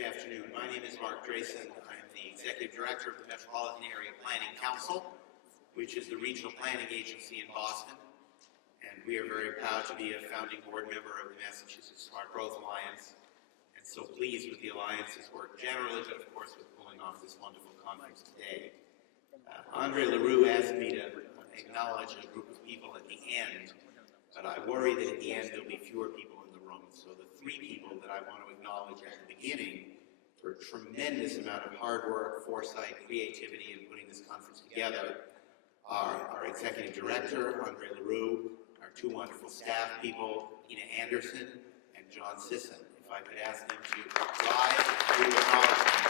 Good afternoon. My name is Marc Draisen. I'm the Executive Director of the Metropolitan Area Planning Council, which is the regional planning agency in Boston. And we are very proud to be a founding board member of the Massachusetts Smart Growth Alliance, and so pleased with the Alliance's work generally, but of course with pulling off this wonderful conference today. Andre LaRue asked me to acknowledge a group of people at the end, but I worry that at the end there'll be fewer people in the room. So the three people that I want to acknowledge at the beginning for a tremendous amount of hard work, foresight, creativity in putting this conference together are our Executive Director, Andre LaRue, our two wonderful staff people, Ina Anderson and John Sisson. If I could ask them to rise and do acknowledgement.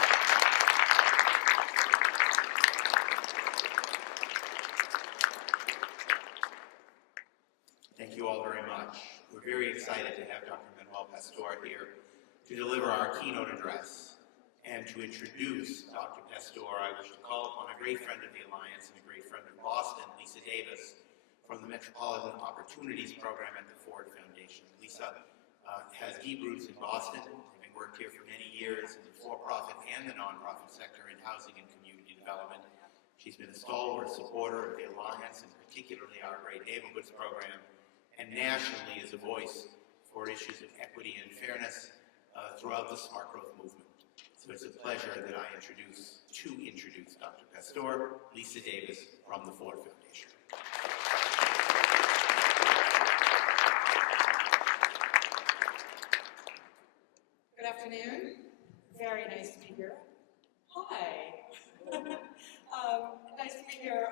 Thank you all very much. We're very excited to have Dr. Manuel Pastor here to deliver our keynote address. And to introduce Dr. Pastor, I wish to call upon a great friend of the Alliance and a great friend of Boston, Lisa Davis, from the Metropolitan Opportunities Program at the Ford Foundation. Lisa has deep roots in Boston, having worked here for many years in the for-profit and the non-profit sector in housing and community development. She's been a stalwart supporter of the Alliance, and particularly our Great Neighborhoods Program, and nationally is a voice for issues of equity and fairness throughout the smart growth movement. So it's a pleasure that I introduce Dr. Pastor, Lisa Davis from the Ford Foundation. Good afternoon. Very nice to be here. Hi. Nice to be here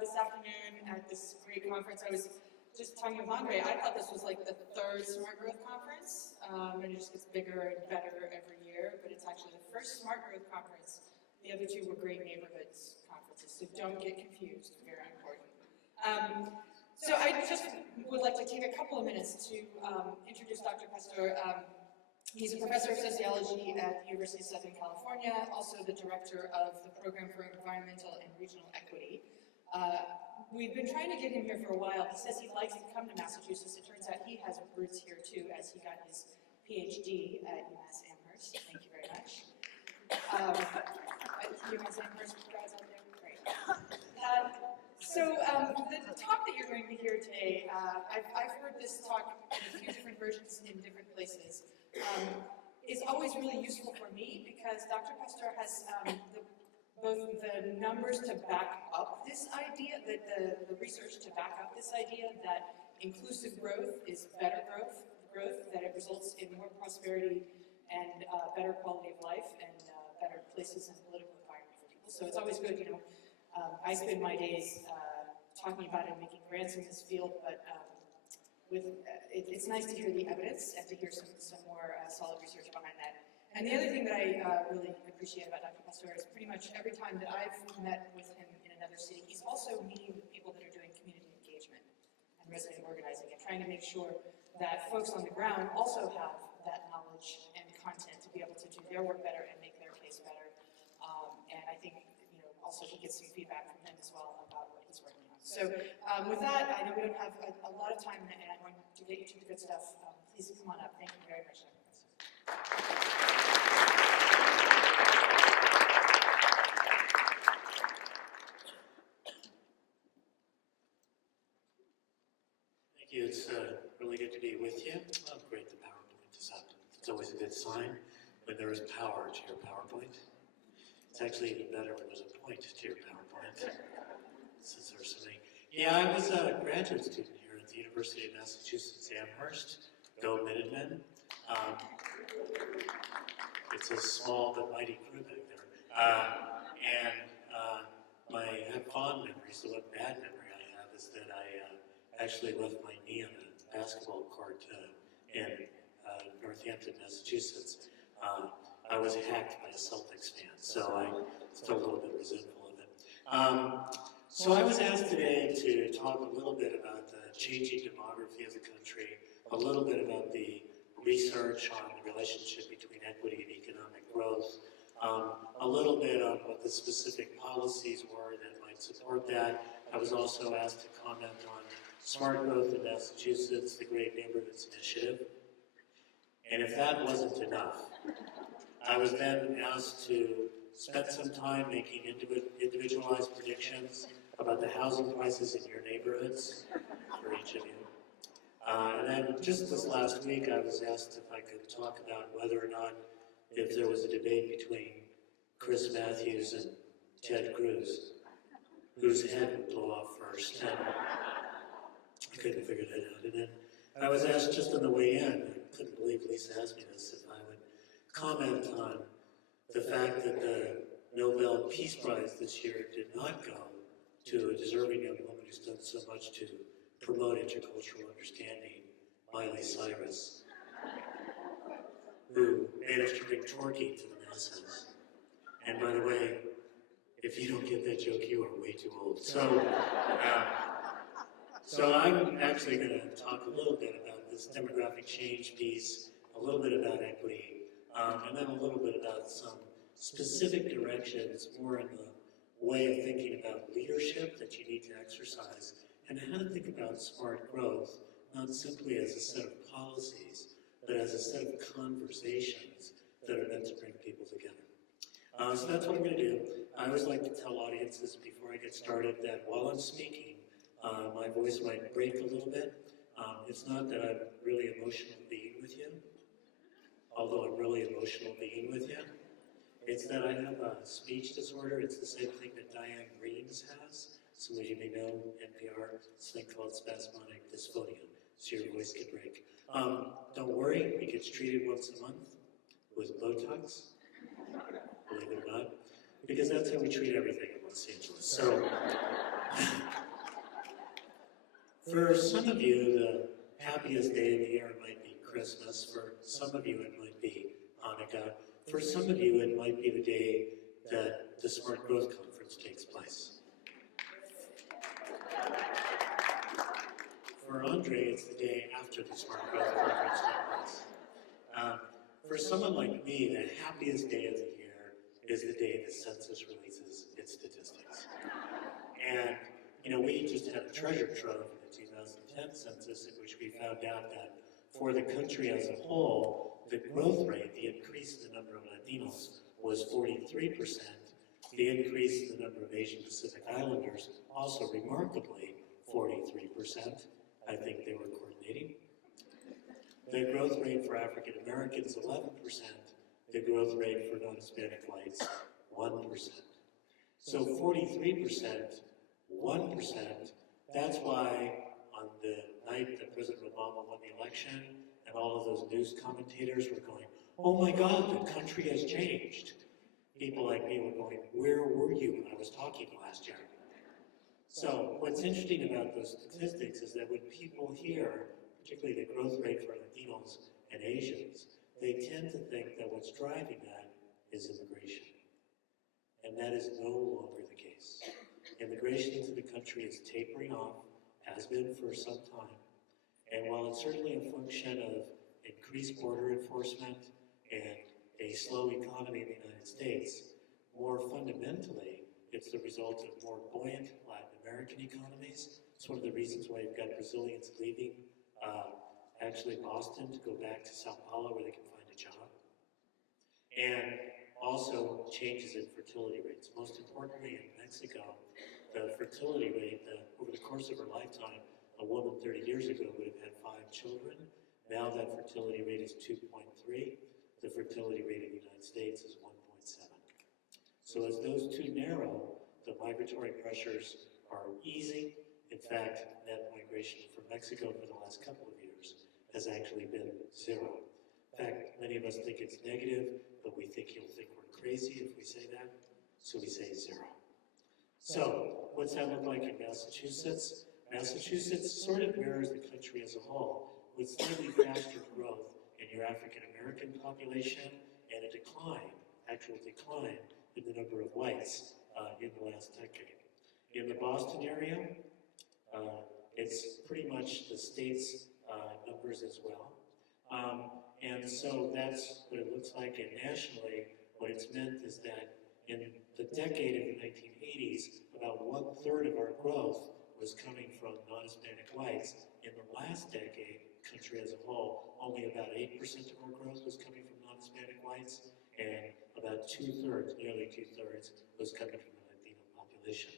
this afternoon at this great conference. I was just talking with Andre, I thought this was like the third Smart Growth Conference, and it just gets bigger and better every year, but it's actually the first Smart Growth Conference. The other two were Great Neighborhoods Conferences, so don't get confused, very important. So I just would like to take a couple of minutes to introduce Dr. Pastor. He's a professor of sociology at the University of Southern California, also the director of the Program for Environmental and Regional Equity. We've been trying to get him here for a while. He says he likes to come to Massachusetts. It turns out he has roots here too, as he got his PhD at UMass Amherst. Thank you very much. UMass Amherst guys out there? Great. So the talk that you're going to hear today, I've heard this talk in a few different versions in different places. Is always really useful for me because Dr. Pastor has both the numbers to back up this idea, the research to back up this idea that inclusive growth is better growth, that it results in more prosperity and better quality of life and better places and political environment for people. So it's always good, you know, I spend my days talking about it and making grants in this field, but it's nice to hear the evidence and to hear some more solid research behind that. And the other thing that I really appreciate about Dr. Pastor is pretty much every time that I've met with him in another city, he's also meeting with people that are doing community engagement and resident organizing and trying to make sure that folks on the ground also have that knowledge and content to be able to do their work better and make their case better. And I think, you know, also he gets some feedback from him as well about what he's working on. So with that, I know we don't have a lot of time and I want to get you to the good stuff. Please come on up. Thank you very much. It's really good to be with you. Oh, great, the PowerPoint is up. It's always a good sign when there is power to your PowerPoint. It's actually even better when there's a point to your PowerPoint, since there's so many. Yeah, I was a graduate student here at the University of Massachusetts Amherst. Go Minutemen. It's a small but mighty crew back there. I have fond memories. The one bad memory I have is that I actually left my knee on a basketball court in Northampton, Massachusetts. I was hacked by a Celtics fan, so I'm still a little bit resentful of it. So I was asked today to talk a little bit about the changing demography of the country, a little bit about the research on the relationship between equity and economic growth, a little bit on what the specific policies were that might support that. I was also asked to comment on smart growth in Massachusetts, the Great Neighborhoods Initiative. And if that wasn't enough, I was then asked to spend some time making individualized predictions about the housing prices in your neighborhoods for each of you. And then just this last week, I was asked if I could talk about whether or not if there was a debate between Chris Matthews and Ted Cruz, whose head would blow off first. And I couldn't figure that out. And then I was asked just on the way in, I couldn't believe Lisa asked me this, if I would comment on the fact that the Nobel Peace Prize this year did not go to a deserving young woman who's done so much to promote intercultural understanding, Miley Cyrus, who managed to bring Torquay to the masses. And by the way, if you don't get that joke, you are way too old. So I'm actually going to talk a little bit about this demographic change piece, a little bit about equity, and then a little bit about some specific directions, more in the way of thinking about leadership that you need to exercise, and how to think about smart growth, not simply as a set of policies, but as a set of conversations that are meant to bring people together. So that's what I'm going to do. I always like to tell audiences before I get started that while I'm speaking, my voice might break a little bit. It's not that I'm really emotional being with you, although I'm really emotional being with you. It's that I have a speech disorder. It's the same thing that Diane Reeves has. Some of you may know NPR. It's a thing called spasmodic dysphonia, so your voice can break. Don't worry, it gets treated once a month with Botox, believe it or not, because that's how we treat everything in Los Angeles. So, for some of you, the happiest day of the year might be Christmas. For some of you, it might be Hanukkah. For some of you, it might be the day that the Smart Growth Conference takes place. For Andre, it's the day after the Smart Growth Conference takes place. For someone like me, the happiest day of the year is the day the census releases its statistics. And, we just had a treasure trove in the 2010 census in which we found out that for the country as a whole, the growth rate, the increase in the number of Latinos was 43%. The increase in the number of Asian Pacific Islanders, also remarkably, 43%. I think they were coordinating. The growth rate for African Americans, 11%. The growth rate for non-Hispanic whites, 1%. So 43%, 1%, that's why on the night that President Obama won the election, and all of those news commentators were going, oh my God, the country has changed. People like me were going, where were you when I was talking last year? So what's interesting about those statistics is that when people hear, particularly the growth rate for Latinos and Asians, they tend to think that what's driving that is immigration. And that is no longer the case. Immigration into the country is tapering off, has been for some time. And while it's certainly a function of increased border enforcement and a slow economy in the United States, more fundamentally, it's the result of more buoyant Latin American economies. It's one of the reasons why you've got Brazilians leaving, actually Boston, to go back to Sao Paulo where they can find a job. And also changes in fertility rates. Most importantly, in Mexico, the fertility rate, over the course of her lifetime, a woman 30 years ago would have had 5 children. Now that fertility rate is 2.3. The fertility rate in the United States is 1.7. So as those two narrow, the migratory pressures are easing. In fact, net migration from Mexico for the last couple of years has actually been 0. In fact, many of us think it's negative, but we think you'll think we're crazy if we say that, so we say 0. So, what's that look like in Massachusetts? Massachusetts sort of mirrors the country as a whole, with slightly faster growth in your African American population and a actual decline in the number of whites in the last decade. In the Boston area, it's pretty much the state's numbers as well. And so that's what it looks like. And nationally, what it's meant is that in the decade of the 1980s, about 1/3 of our growth was coming from non-Hispanic whites. In the last decade, country as a whole, only about 8% of our growth was coming from non-Hispanic whites. and about two-thirds, nearly two-thirds, was coming from the Latino population.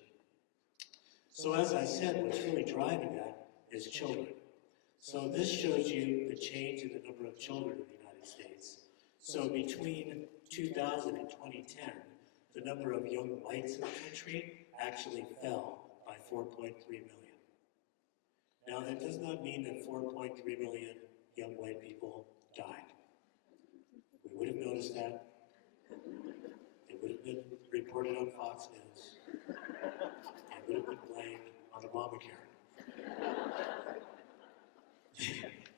So as I said, what's really driving that is children. So this shows you the change in the number of children in the United States. So between 2000 and 2010, the number of young whites in the country actually fell by 4.3 million. Now that does not mean that 4.3 million young white people died. We would have noticed that. It would have been reported on Fox News. It would have been blamed on Obamacare.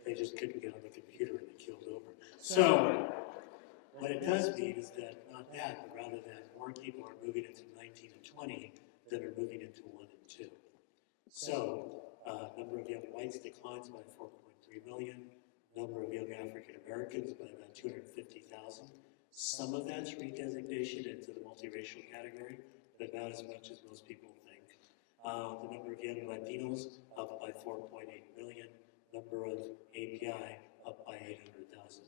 They just couldn't get on the computer and they killed over. So, what it does mean is that not that, but rather that more people are moving into 19 and 20 than are moving into 1 and 2. So, number of young whites declines by 4.3 million, number of young African Americans by about 250,000. Some of that's redesignation into the multiracial category, but not as much as most people think. The number of young Latinos up by 4.8 million, number of API up by 800,000.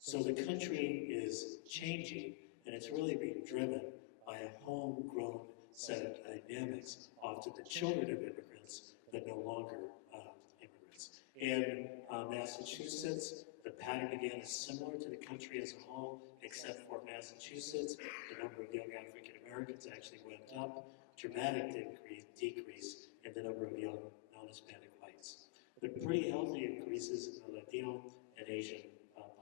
So the country is changing, and it's really being driven by a homegrown set of dynamics, often the children of immigrants, but no longer immigrants. In Massachusetts, the pattern again is similar to the country as a whole, except for Massachusetts, the number of young African Americans actually went up, dramatic decrease in the number of young non-Hispanic whites. But pretty healthy increases in the Latino and Asian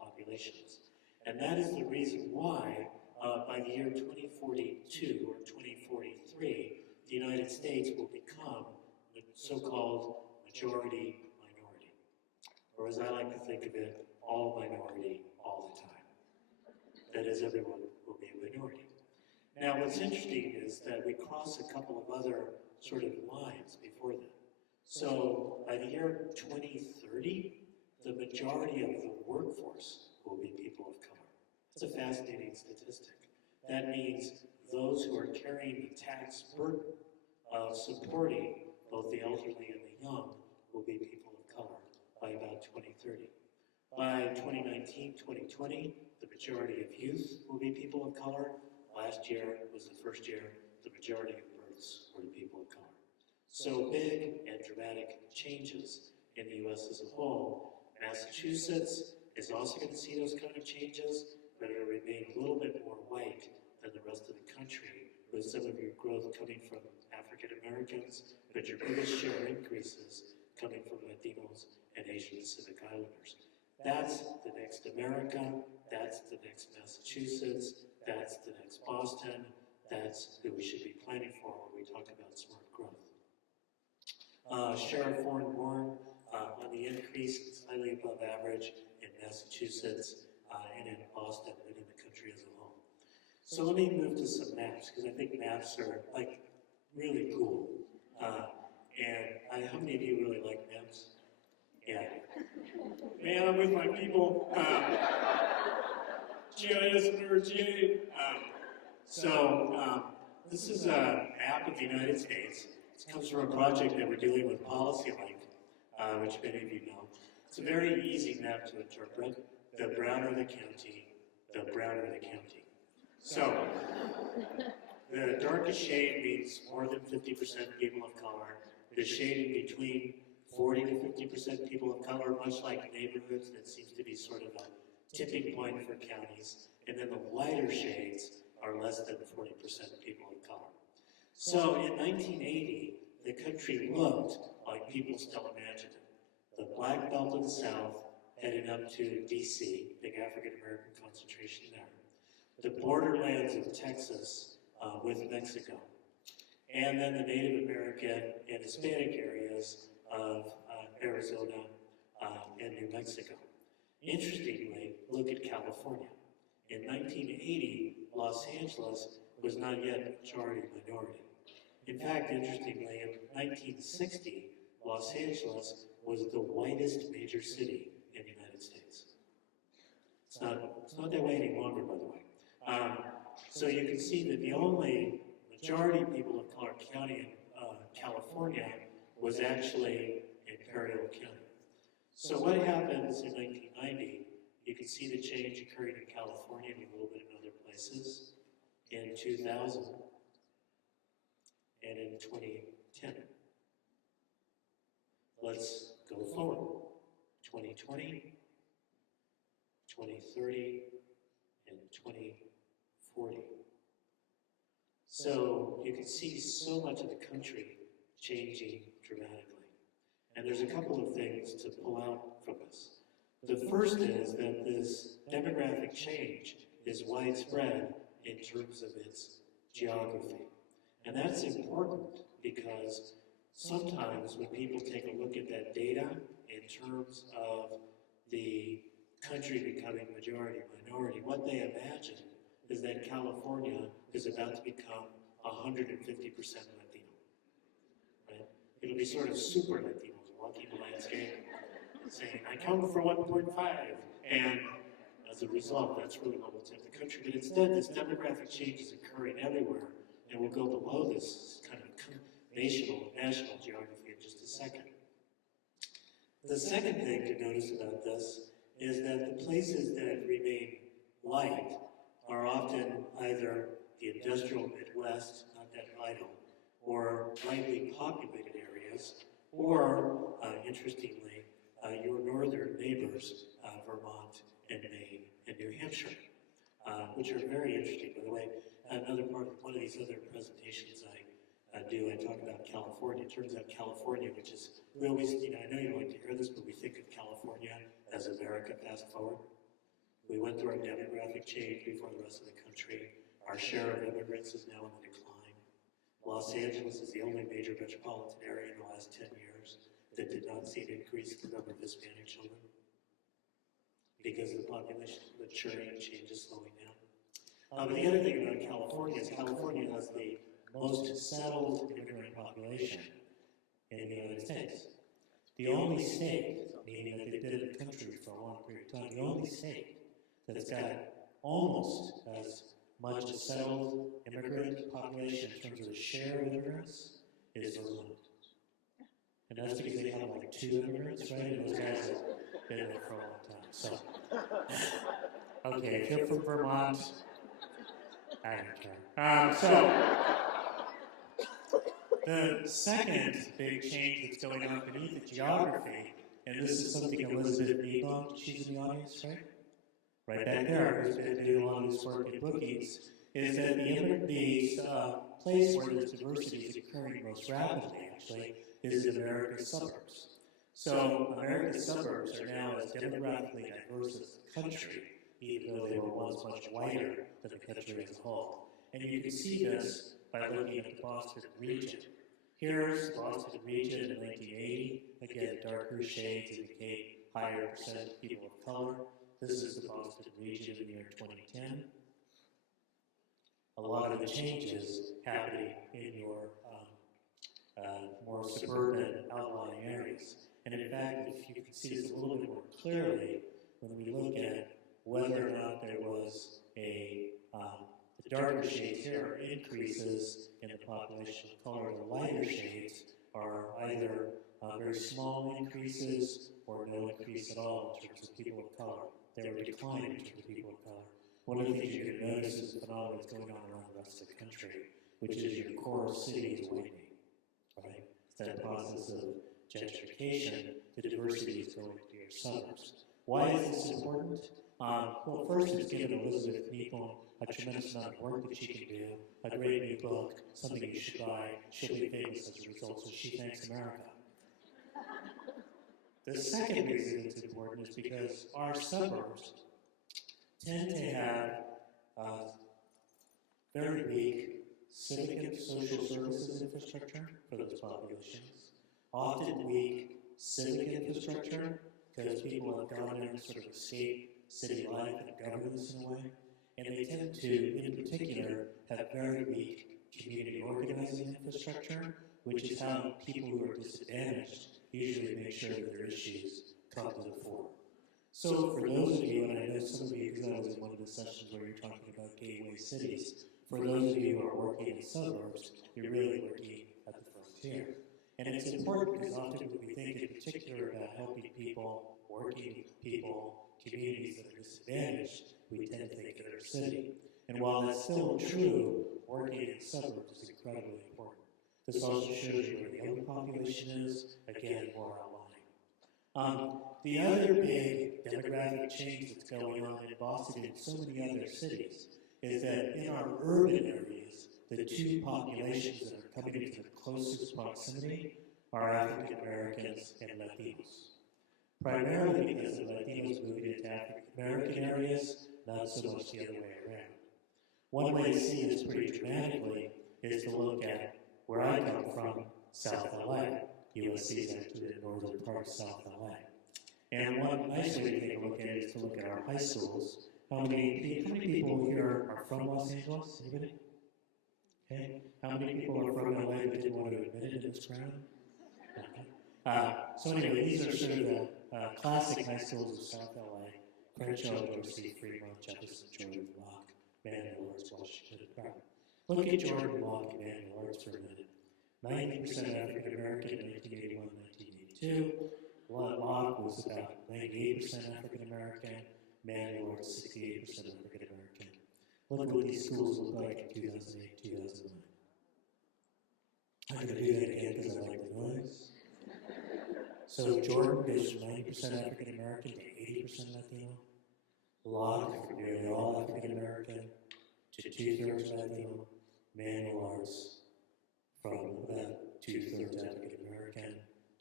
populations. And that is the reason why by the year 2042 or 2043, the United States will become the so-called majority minority. Or as I like to think of it, all minority all the time. That is, everyone will be a minority. Now what's interesting is that we cross a couple of other sort of lines before that. So by the year 2030, the majority of the workforce will be people of color. It's a fascinating statistic. That means those who are carrying the tax burden of supporting both the elderly and the young will be people of color by about 2030. By 2019, 2020, the majority of youth will be people of color. Last year was the first year the majority of births were people of color. So big and dramatic changes in the U.S. as a whole. Massachusetts is also going to see those kind of changes, but it will remain a little bit more white than the rest of the country, with some of your growth coming from African Americans, but your biggest share increases coming from Latinos and Asian Pacific Islanders. That's the next America, that's the next Massachusetts, that's the next Boston, that's who we should be planning for when we talk about smart growth. Share of foreign-born on the increase, slightly above average in Massachusetts and in Boston and in the country as a whole. So let me move to some maps, because I think maps are like really cool. And how many of you really like maps? Yeah. Man, I'm with my people. GIS nerds, yay. This is a map of the United States. It comes from a project that we're doing with PolicyLink, which many of you know. It's a very easy map to interpret. The browner the county, the browner the county. So, the darkest shade means more than 50% people of color. The shade in between 40 to 50% people of color, much like neighborhoods, that seems to be sort of a tipping point for counties. And then the lighter shades are less than 40% people of color. So in 1980, the country looked like people still imagined it. The Black Belt of the South heading up to DC, big African American concentration there. The borderlands of Texas with Mexico. And then the Native American and Hispanic areas of Arizona and New Mexico. Interestingly, look at California. In 1980, Los Angeles was not yet majority minority. In fact, interestingly, in 1960, Los Angeles was the whitest major city in the United States. It's not that way any longer, by the way. So you can see that the only majority people of color county in California was actually Imperial County. So what happens in 1990? You can see the change occurring in California and a little bit in other places in 2000 and in 2010. Let's go forward. 2020, 2030, and 2040. So you can see so much of the country changing dramatically. And there's a couple of things to pull out from this. The first is that this demographic change is widespread in terms of its geography. And that's important because sometimes when people take a look at that data in terms of the country becoming majority minority, what they imagine is that California is about to become 150% Latino. Right? It'll be sort of super Latinos walking the landscape saying, I come for 1.5. And as a result, that's really what will tip the country. But instead, this demographic change is occurring everywhere. And we'll go below this kind of national geography in just a second. The second thing to notice about this is that the places that remain light are often either the industrial Midwest, not that vital, or lightly populated areas, or, interestingly, your northern neighbors, Vermont and Maine and New Hampshire, which are very interesting. By the way, one of these other presentations I talk about California. It turns out California, which is, we always, I know you don't like to hear this, but we think of California as America fast forward. We went through a demographic change before the rest of the country. Our share of immigrants is now in the decline. Los Angeles is the only major metropolitan area in the last 10 years that did not see an increase in the number of Hispanic children because the population maturing and change is slowing down. But the other thing about California is California has the most settled immigrant population in the United States. The only state, meaning that they've been in the country for a long period of time, the only state that's got almost as much a settled immigrant population in terms of the share of immigrants is Vermont. And that's because they have like 2 immigrants, right? And those guys have been there for a long time. So, okay, if you're from Vermont, I don't care. The second big change that's going on beneath the geography, and this is something Elizabeth Niebaum, she's in the audience, right? Right back there, who's been doing a lot of this work in bookings, is that the place where this diversity is occurring most rapidly, actually, is America's suburbs. So America's suburbs are now as demographically diverse as the country, even though they were once much whiter than the country as a whole. And you can see this by looking at the Boston region. Here's the Boston region in 1980. Again, darker shades indicate higher percent of people of color. This is the Boston region in the year 2010. A lot of the changes happening in your more suburban outlying areas. And in fact, if you can see this a little bit more clearly, when we look at whether or not there was the darker shades here are increases in the population of color. The lighter shades are either very small increases or no increase at all in terms of people of color. They were declining in terms of people of color. One of the things you're going to notice is the phenomenon that's going on around the rest of the country, which is your core city is widening, right? It's that process of gentrification, the diversity is going to your suburbs. Why is this important? Well, first, it's given Elizabeth Niebaum a tremendous amount of work that she can do, a great new book, something you should buy. She'll be famous as a result, so she thanks America. The second reason it's important is because our suburbs tend to have very weak civic and social services infrastructure for those populations, often weak civic infrastructure because people have gone there and sort of escape city life and governance in a way, and they tend to, in particular, have very weak community organizing infrastructure, which is how people who are disadvantaged usually make sure that their issues come to the fore. So for those of you, and I know some of you, because I was in one of the sessions where you're talking about gateway cities, for those of you who are working in the suburbs, you're really working at the frontier. And it's important because often when we think in particular about helping people, working people, communities that are disadvantaged, we tend to think of their city. And while that's still true, working in suburbs is incredibly important. This also shows you where the young population is, again, more outlying. The other big demographic change that's going on in Boston and so many other cities is that in our urban areas, the two populations that are coming into the closest proximity are African Americans and Latinos. Primarily because the Latinos moved into African American areas, not so much the other way around. One way to see this pretty dramatically is to look at where I come from, South LA. USC is actually the northern part of South LA. And one nice way to take a look at it is to look at our high schools. How many people here are from Los Angeles? Anybody? Okay. How many people are from LA but didn't want to admit it in this crowd? Okay. So anyway, these are sort of the classic high schools of South LA. Crenshaw, Dorsey, Fremont, Jefferson, Jordan, Locke, Manual Arts, Washington, Brown. Look at Jordan, Locke, and Manual Arts for a minute. 90% African American in 1981, 1982. Locke was about 98% African American. Manual Arts, 68% African American. Look at what these schools look like in 2008, 2009. I'm going to do that again because I like the noise. So Jordan goes from 90% African American to 80% Latino. Locke from nearly all African American to 2/3 Latino. Manual Arts from about 2/3 African American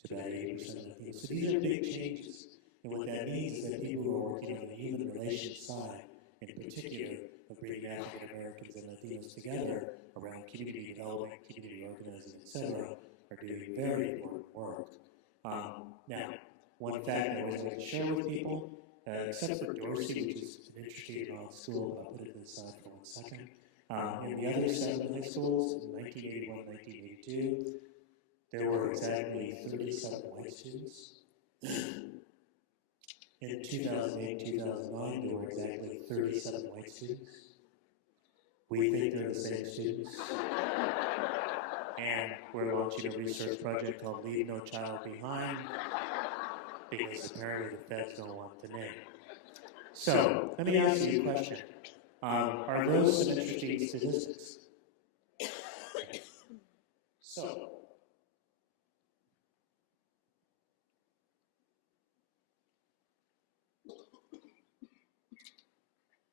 to about 80% Latino. So these are big changes. And what that means is that people who are working on the human relations side, in particular, of bringing African Americans and Latinos together around community development, community organizing, etc., are doing very important work. Now, one fact I always like to share with people, except for Dorsey, which is an interesting and odd school, but I'll put it to the side for 1 second. In the other 7 high schools, in 1981, 1982, there were exactly 37 white students. In 2008, 2009, there were exactly 37 white students. We think they're the same students. And we're launching a research project called Leave No Child Behind, because apparently the feds don't want the name. So, let me ask you a question. Are those some interesting statistics? So,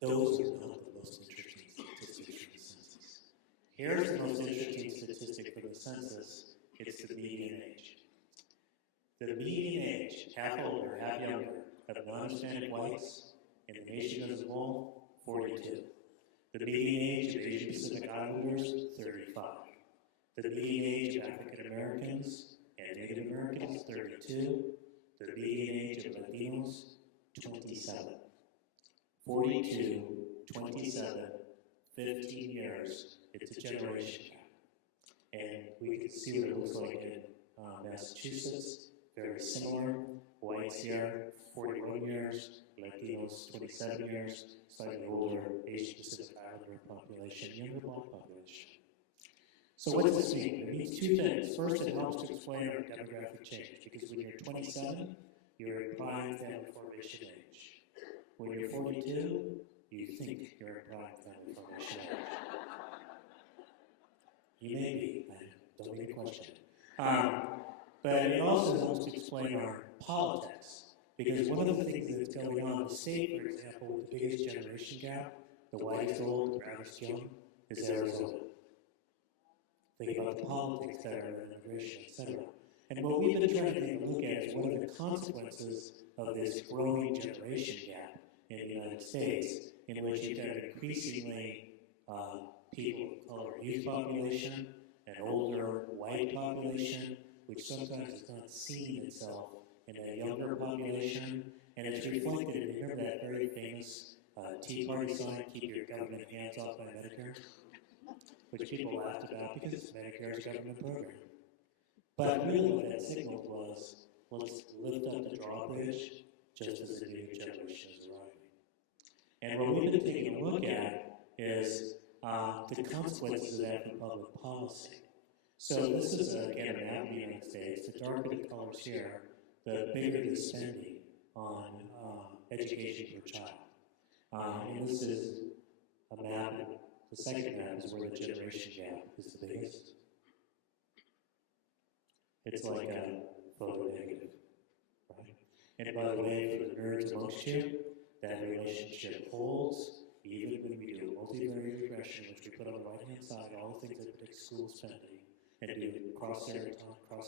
those are not the most interesting statistics from the census. Here's the most interesting statistic from the census. It's the median age. The median age, half older, half younger, of non-Hispanic whites in the nation as a whole, 42. The median age of Asian Pacific Islanders, 35. The median age of African Americans and Native Americans, 32. The median age of Latinos, 27. 42, 27, 15 years, it's a generation gap. And we can see what it looks like in Massachusetts, very similar. Whites here, 41 years, Latinos, 27 years, slightly older Asian Pacific Islander population, younger Black population. So what does this mean? It means 2 things. First, it helps to explain our demographic change, because when you're 27, you're in prime family formation age. When you're 42, you think you're in prime family formation age. You may be, I don't even question it. But it also helps to explain our politics, because one of the things that's going on in the state, for example, with the biggest generation gap, the whitest old, the brownest young, is Arizona. Think about the politics there, and immigration, etc. And what we've been trying to take a look at is what are the consequences of this growing generation gap in the United States, in which you've got an increasingly people of color youth population, an older white population, which sometimes has not seen itself in a younger population, and it's reflected in, remember that very famous Tea Party sign, keep your government hands off my Medicare, which people laughed about because it's Medicare's government program. But really what that signaled was, let's lift up the drawbridge just as the new generation is arriving. And what we've been taking a look at is the consequences of that for public policy. So this is, again, a map of the United States. The darker the colors here, the bigger the spending on education per child. And this is a map in The second map is where the generation gap is the biggest. It's like a photo negative, right? And by the way, for the nerds amongst you, that relationship holds even when we do multivariate regression, which we put on the right-hand side, all the things that predict school spending, and do cross-series time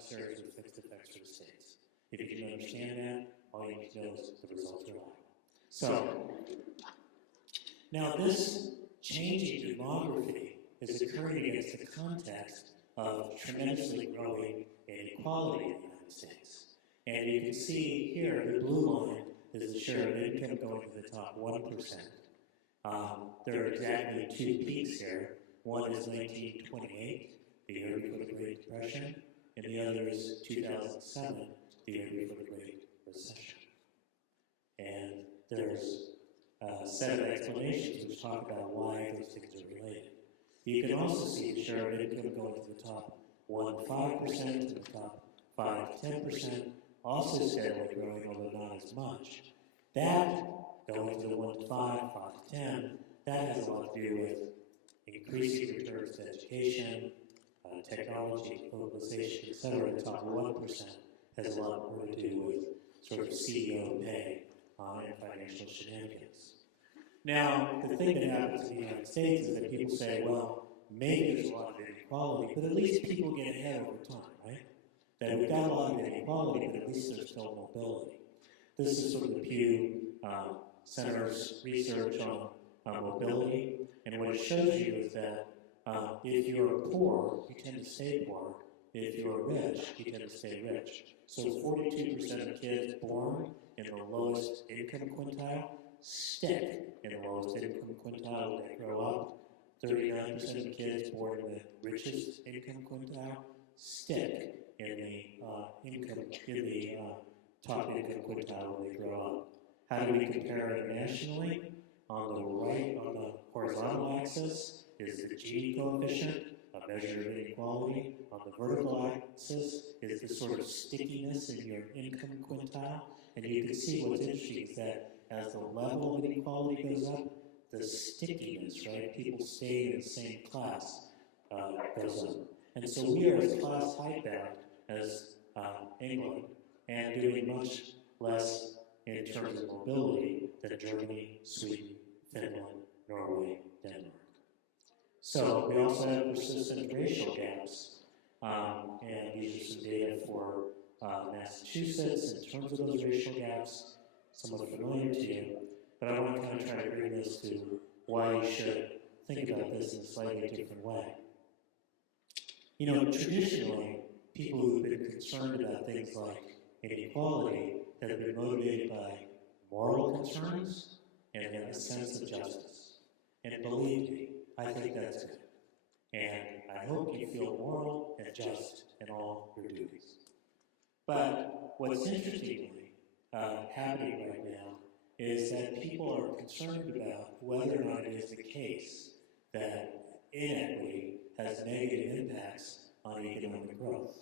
series with fixed effects for the states. If you can understand that, all you need to know is the results are reliable. So, now this changing demography is occurring against the context of tremendously growing inequality in the United States. And you can see here, the blue line is the share of income going to the top 1%. There are exactly two peaks here. One is 1928, the year before the Great Depression, and the other is 2007, the year before the Great Recession. And there's a set of explanations which talk about why those things are related. You can also see the share of income going to the top 1 to 5%, to the top 5 to 10%, also steadily growing, although not as much. That, going to the 1 to 5, 5 to 10, that has a lot to do with increasing returns to education, technology, globalization, etc. The top 1% has a lot more to do with sort of CEO pay and financial shenanigans. Now, the thing that happens in the United States is that people say, well, maybe there's a lot of inequality, but at least people get ahead over time, right? That we've got a lot of inequality, but at least there's still mobility. This is sort of the Pew Center's research on mobility, and what it shows you is that if you're poor, you tend to stay poor. If you're rich, you tend to stay rich. So 42% of kids born in the lowest income quintile stick in the lowest income quintile when they grow up. 39% of kids born in the richest income quintile stick in the top income quintile when they grow up. How do we compare internationally? On the right, on the horizontal axis, is the Gini coefficient, a measure of inequality. On the vertical axis is the sort of stickiness in your income quintile. And you can see what's interesting is that as the level of inequality goes up, the stickiness, right? People stay in the same class goes up. And so we are as class height bound as England, and doing much less in terms of mobility than Germany, Sweden, Finland, Norway, Denmark. So we also have persistent racial gaps, and these are some data for Massachusetts in terms of those racial gaps, somewhat familiar to you, but I want to kind of try to bring this to why you should think about this in a slightly different way. You know, traditionally, people who've been concerned about things like inequality have been motivated by moral concerns and a sense of justice. And believe me, I think that's good. And I hope you feel moral and just in all your duties. But what's interestingly happening right now is that people are concerned about whether or not it is the case that inequity has negative impacts on economic growth.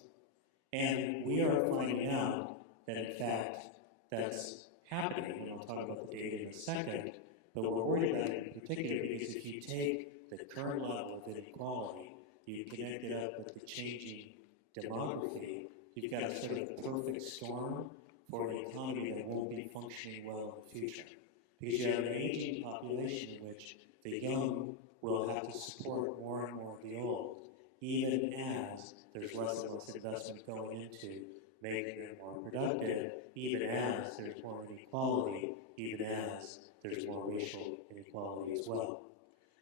And we are finding out that, in fact, that's happening, and I'll talk about the data in a second, but we're worried about it in particular because if you take the current level of inequality, you connect it up with the changing demography, you've got a sort of perfect storm for an economy that won't be functioning well in the future. Because you have an aging population in which the young will have to support more and more of the old, even as there's less and less investment going into making them more productive, even as there's more inequality, even as there's more racial inequality as well.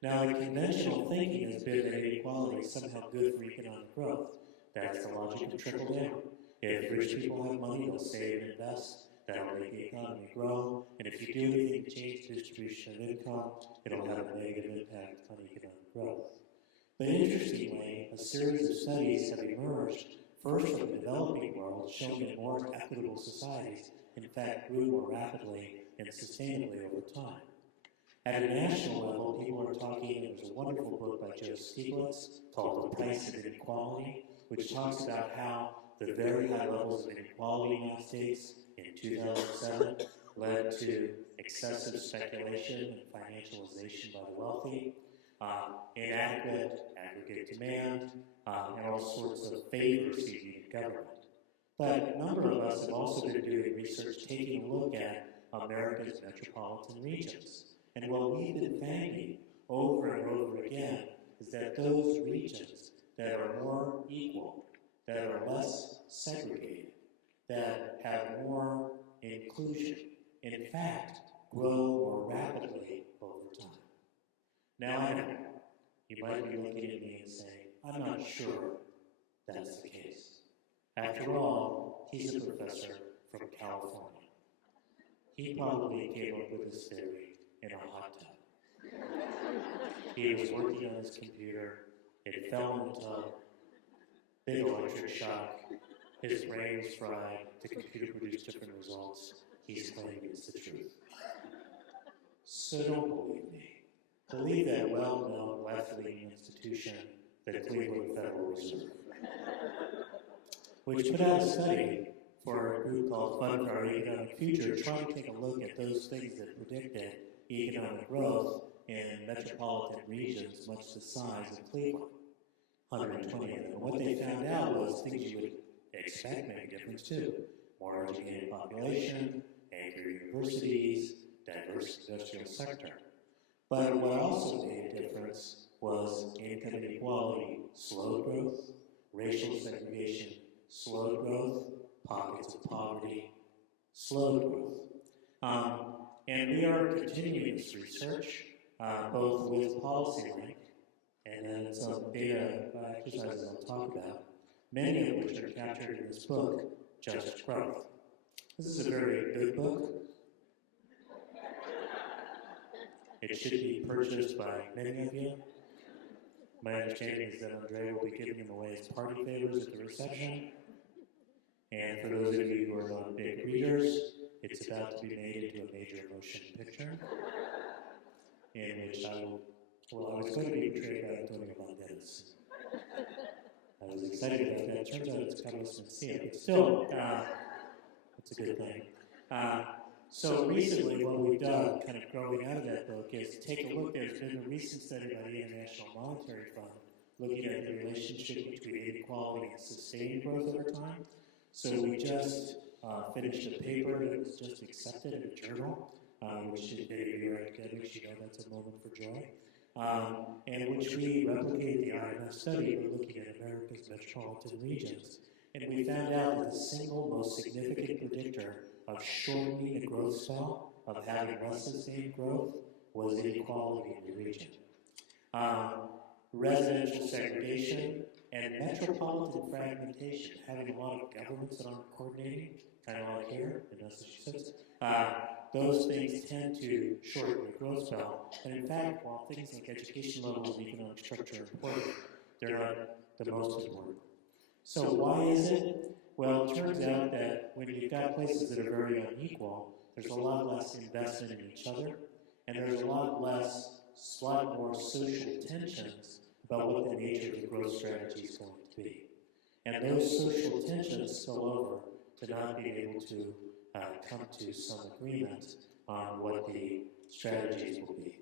Now, the conventional thinking has been that inequality is somehow good for economic growth. That's the logic of trickle down. If rich people have money, they'll save and invest. That'll make the economy grow. And if you do anything to change the distribution of income, it'll have a negative impact on economic growth. But interestingly, a series of studies have emerged, first from the developing world, showing that more equitable societies, in fact, grew more rapidly and sustainably over time. At a national level, people are talking, and there's a wonderful book by Joe Stiglitz called The Price of Inequality, which talks about how the very high levels of inequality in the United States in 2007 led to excessive speculation and financialization by the wealthy, inadequate aggregate demand, and all sorts of favors seeking in government. But a number of us have also been doing research taking a look at America's metropolitan regions. And what we've been finding over and over again is that those regions that are more equal, that are less segregated, that have more inclusion, in fact, grow more rapidly over time. Now, I know you might be looking at me and saying, I'm not sure that's the case. After all, he's a professor from California. He probably came up with this theory in a hot tub. He was working on his computer, it fell in the tub, big electric shock, his brain was fried, the computer produced different results, he's claiming it's the truth. So don't believe me. Believe that well-known left-leaning institution, the Cleveland Federal Reserve, which put out a study for a group called Fund for Our Economic Future, trying to take a look at those things that predicted economic growth in metropolitan regions much the size of Cleveland, 120 of them. And what they found out was things you would expect make a difference too. More educated population, anchor universities, diverse industrial sector. But what also made a difference was income inequality, slowed growth, racial segregation, slowed growth, pockets of poverty, slowed growth. And we are continuing this research, both with PolicyLink and then some data exercises I'll talk about, many of which are captured in this book, Just Growth. This is a very good book. It should be purchased by many of you. My understanding is that Andre will be giving them away as party favors at the reception. And for those of you who are not big readers, it's about to be made into a major motion picture, in which I was going to be portrayed by Antonio Banderas. I was excited about that. It turns out it's Carlos Mencia, but still, it's a good thing. So recently, what we've done, kind of growing out of that book, is take a look. There's been a recent study by the International Monetary Fund looking at the relationship between inequality and sustained growth over time. So we just finished a paper that was just accepted in a journal, which if any of you are academics, you know that's a moment for joy, and which we replicate the IMF study, but looking at America's metropolitan regions. And we found out that the single most significant predictor of shortening the growth spell, of having less sustained growth, was inequality in the region. Residential segregation and metropolitan fragmentation, having a lot of governments that aren't coordinating, kind of like here in Massachusetts, those things tend to shorten the growth spell. And in fact, while things like education levels and economic structure are important, they're not the most important. So why is it? Well, it turns out that when you've got places that are very unequal, there's a lot less investment in each other, and there's a lot more social tensions about what the nature of the growth strategy is going to be. And those social tensions spill over to not being able to come to some agreement on what the strategies will be.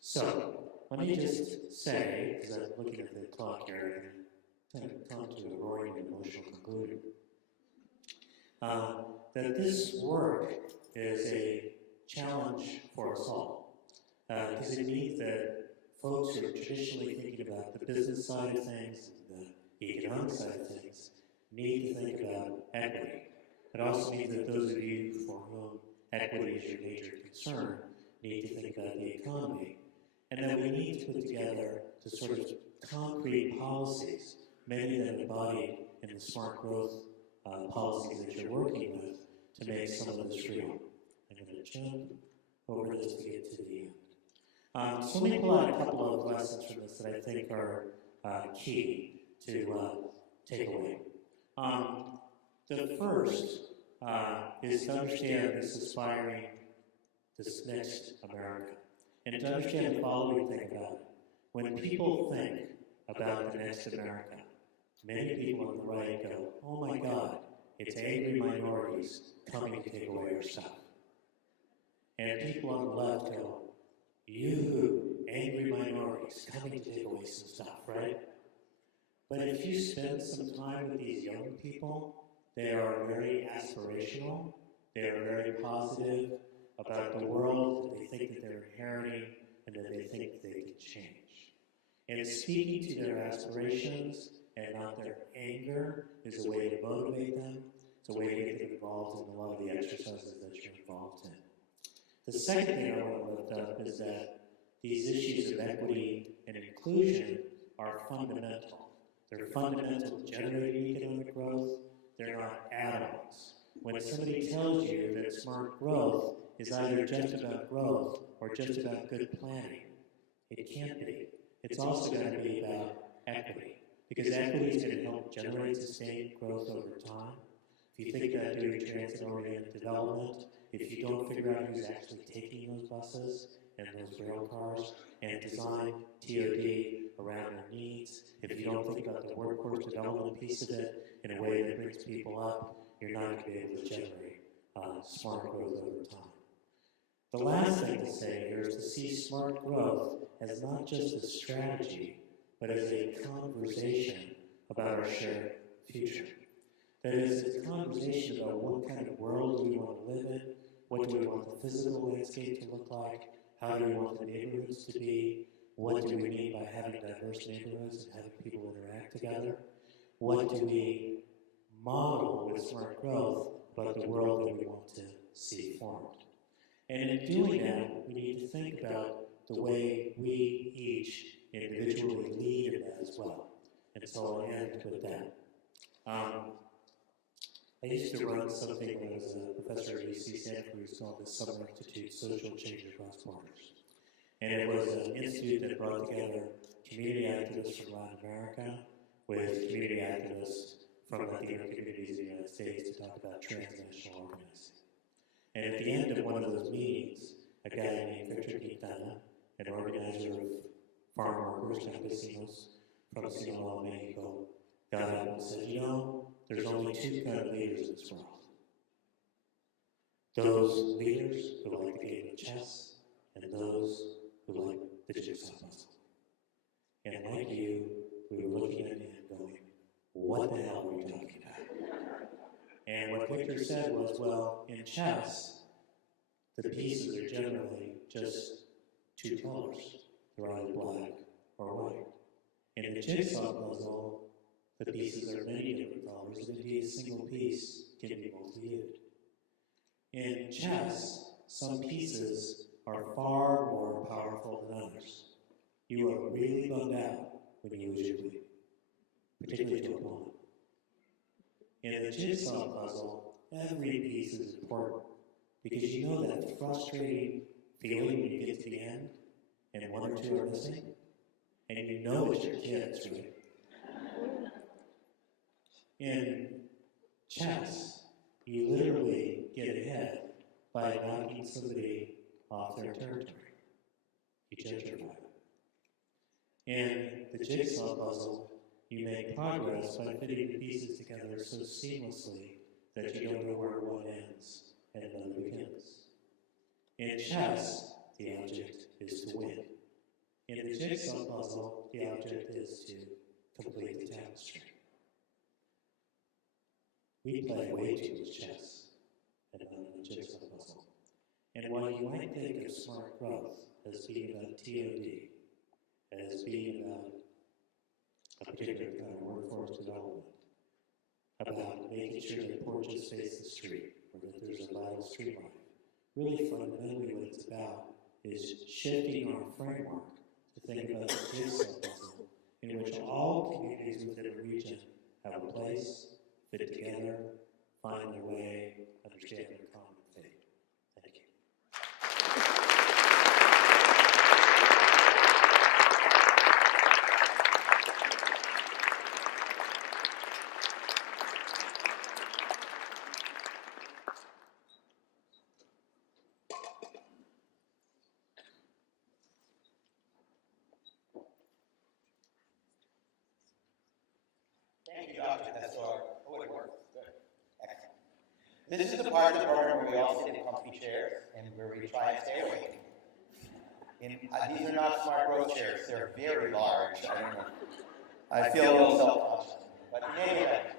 So, let me just say, because I'm looking at the clock here, and kind of come to a roaring emotional conclusion, that this work is a challenge for us all. Because it means that folks who are traditionally thinking about the business side of things and the economic side of things need to think about equity. It also means that those of you for whom equity is your major concern need to think about the economy. And that we need to put together the sort of concrete policies, many of them embodied in the smart growth policies that you're working with, to make some of this real. I'm going to jump over this to get to the end. So let me pull out a couple of lessons from this that I think are key to take away. The first is to understand this next America, and to understand the following thing about it. When people think about the next America, many people on the right go, oh my God, it's angry minorities coming to take away our stuff. And people on the left go, you angry minorities coming to take away some stuff, right? But if you spend some time with these young people, they are very aspirational, they are very positive about the world that they think that they're inheriting and that they think they can change. And speaking to their aspirations and not their anger is a way to motivate them. It's a way to get them involved in a lot of the exercises that you're involved in. The second thing I want to lift up is that these issues of equity and inclusion are fundamental. They're fundamental to generating economic growth. They're not add-ons. When somebody tells you that smart growth is either just about growth or just about good planning, it can't be. It's also got to be about equity, because equity is going to help generate sustained growth over time. If you think about doing transit-oriented development, if you don't figure out who's actually taking those buses and those rail cars and design TOD around their needs, if you don't think about the workforce development piece of it in a way that brings people up, you're not going to be able to generate smart growth over time. The last thing to say here is to see smart growth as not just a strategy, but as a conversation about our shared future. That is, it's a conversation about what kind of world we want to live in, what do we want the physical landscape to look like, how do we want the neighborhoods to be, what do we mean by having diverse neighborhoods and having people interact together, what do we model with smart growth about the world that we want to see formed. And in doing that, we need to think about the way we each individually lead in that as well. And so I'll end with that. I used to run something when I was a professor at UC Santa Cruz called the Summer Institute Social Change Across Borders. And it was an institute that brought together community activists from Latin America with community activists from Latino communities in the United States to talk about transnational organizing. And at the end of one of those meetings, a guy named Victor Quintana, an organizer of farm workers, campesinos from Sinaloa, Mexico, got up and said, you know, there's only two kind of leaders in this world. Those leaders who like the game of chess, and those who like the jigsaw puzzle. And like you, we were looking at him going, what the hell are you talking about? And what Victor said was, well, in chess, the pieces are generally just two colors. They're either black or white. In the jigsaw puzzle, the pieces are many different colors, and indeed a single piece can be multi-hued. In chess, some pieces are far more powerful than others. You are really bummed out when you lose your queen, particularly to a pawn. In the jigsaw puzzle, every piece is important because you know that frustrating feeling when you get to the end and one or two are missing, and you know it's your kids, right? In chess, you literally get ahead by knocking somebody off their territory. You gentrify them. In the jigsaw puzzle, you make progress by fitting the pieces together so seamlessly that you don't know where one ends and another begins. In chess, the object is to win. In the jigsaw puzzle, the object is to complete the tapestry. We play way too much chess and not in the jigsaw puzzle. And while you might think of smart growth as being about TOD, as being about a particular kind of workforce development, about making sure that porches face the street, or that there's a vital street life, really fundamentally what it's about is shifting our framework to think about the jigsaw puzzle in which all communities within a region have a place, fit together, find their way, understand their common fate. Thank you. Thank you, Dr. Tessar. Oh, it works. Good. Excellent. This is the part of the program where we all sit in comfy chairs and where we try and stay awake. These are not smart growth chairs. They're very large. I don't know. I feel a little self-conscious. But in any event,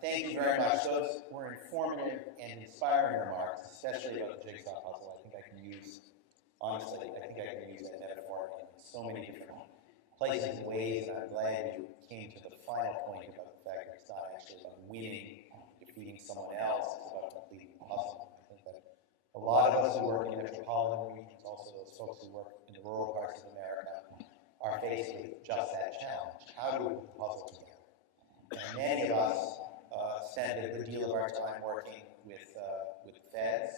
thank you very much. Those were informative and inspiring remarks, especially about the jigsaw puzzle. I think I can use, honestly, I think I can use that metaphor in so many different places and ways, and I'm glad you came to the final point about the fact that it's not actually about winning, defeating someone else, it's about completing the puzzle. I think that a lot of us who work in metropolitan regions, also those folks who work in the rural parts of America, are faced with just that challenge. How do we put the puzzle together? And many of us spend a good deal of our time working with the feds,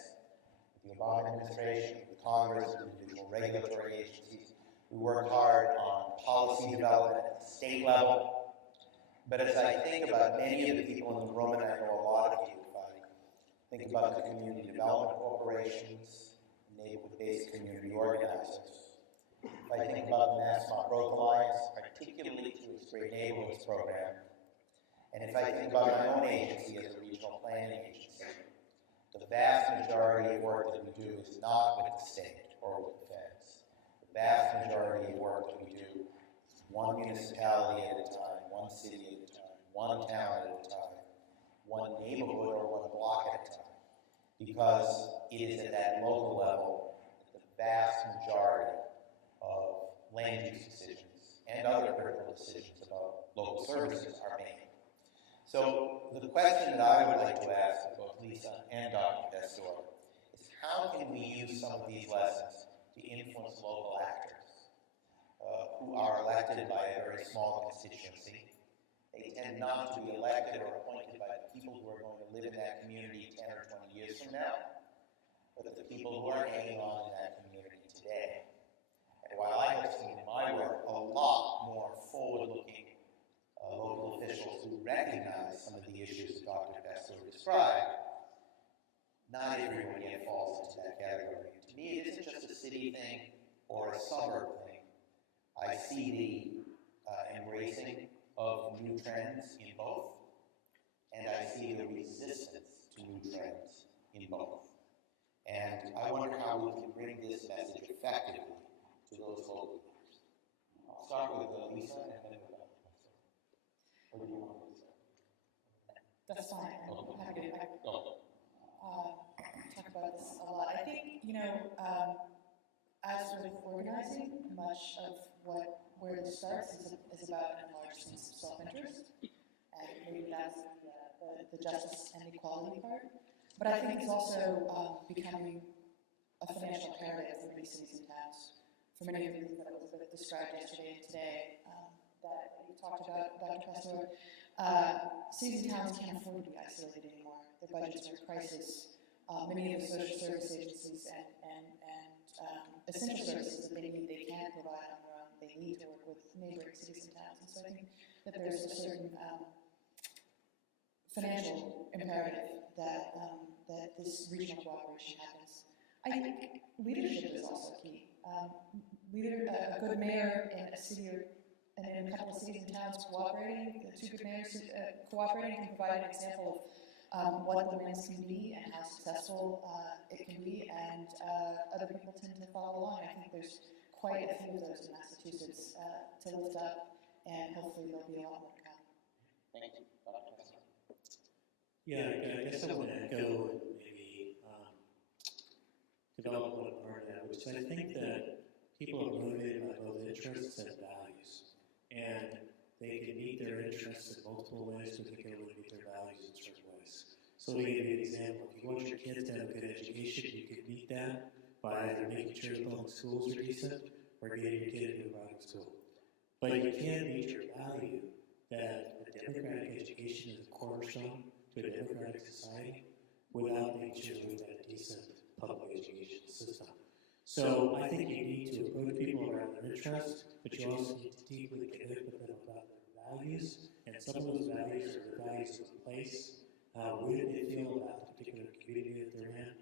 with the Obama administration, with Congress, with individual regulatory agencies. We work hard on policy development at the state level. But as I think about many of the people in the room, and I know a lot of you, if I think about the community development corporations, neighborhood-based community organizers, if I think about the Mass Smart Growth Alliance, particularly through its Great Neighborhoods program, and if I think about my own agency as a regional planning agency, the vast majority of work that we do is not with the state or with the feds. The vast majority of work that we do is one municipality at a time, one city at a time, one town at a time, one neighborhood or one block at a time. Because it is at that local level that the vast majority of land use decisions and other critical decisions about local services are made. So the question that I would like to ask both Lisa and Dr. Destor is how can we use some of these lessons to influence local actors who are elected by a very small constituency? They tend not to be elected or appointed by the people who are going to live in that community 10 or 20 years from now, but the people who are hanging on in that community today. And while I have seen in my work a lot more forward-looking local officials who recognize some of the issues that Dr. Destor described, not everyone yet falls into that category. To me, it isn't just a city thing or a suburb thing. I see the embracing of new trends in both, and I see the resistance to new trends in both. And I wonder how we can bring this message effectively to those local leaders. I'll start with Lisa and then with Dr. Destor. Or do you want to say? That's fine. I'm happy to talk about this a lot. I think, as with organizing, much of where this starts is about an enlarged sense of self-interest, and maybe that's the justice and equality part. But I think it's also becoming a financial imperative for many cities and towns. For many of the reasons that Elizabeth described yesterday and today, that you talked about, Dr. Destor, cities and towns can't afford to be isolated anymore. Their budgets are in crisis. Many of the social service agencies and essential services that they need, they can't provide on their own. They need to work with neighboring cities and towns. And so I think that there's a certain financial imperative that this regional cooperation happens. I think leadership is also key. A good mayor in a city or in a couple of cities and towns cooperating, the two good mayors cooperating can provide an example of what the wins can be and how successful it can be, and other people tend to follow along. I think there's quite a few of those in Massachusetts to lift up, and hopefully there'll be a lot more to come. Thank you. Yeah, I guess I want to echo and maybe develop one part of that, which I think that people are motivated by both interests and values, and they can meet their interests in multiple ways, but they can only meet their values in certain ways. So let me give you an example. If you want your kids to have a good education, you can meet that by either making sure the public schools are decent or getting your kid into a private school. But you can't meet your value that a democratic education is a cornerstone to a democratic society without making sure we have a decent public education system. So I think you need to approach people around their interests, but you also need to deeply connect with them about their values, and some of those values are the values of the place, what do they feel about the particular community that they're in,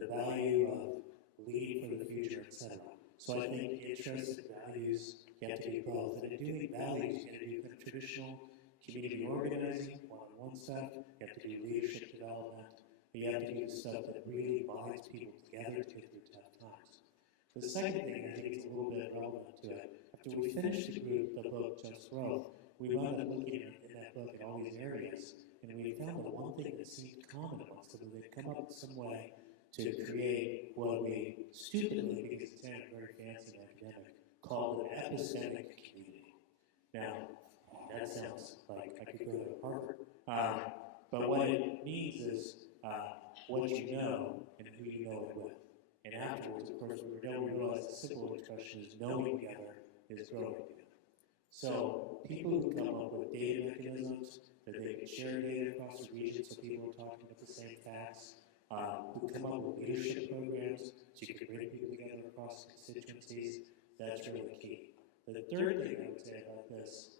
the value of leading for the future, etc. So I think interests and values, you have to do both. And in doing values, you have to do kind of traditional community organizing, one-on-one stuff, you have to do leadership development, but you have to do the stuff that really binds people together to get through tough times. The second thing, I think is a little bit relevant to it, after we finished the book, Just Growth, we wound up looking in that book at all these areas, and we found that one thing that seemed common amongst them was they'd come up with some way to create what we stupidly, because it sounded very fancy and academic, called an epistemic community. Now, that sounds like I could go to Harvard. But what it means is what you know and who you know it with. And afterwards, of course, we realized the simple expression is knowing together is growing together. So people who come up with data mechanisms that they can share data across the region so people are talking about the same facts, who come up with leadership programs so you can bring people together across constituencies, that's really key. The third thing I would say about this,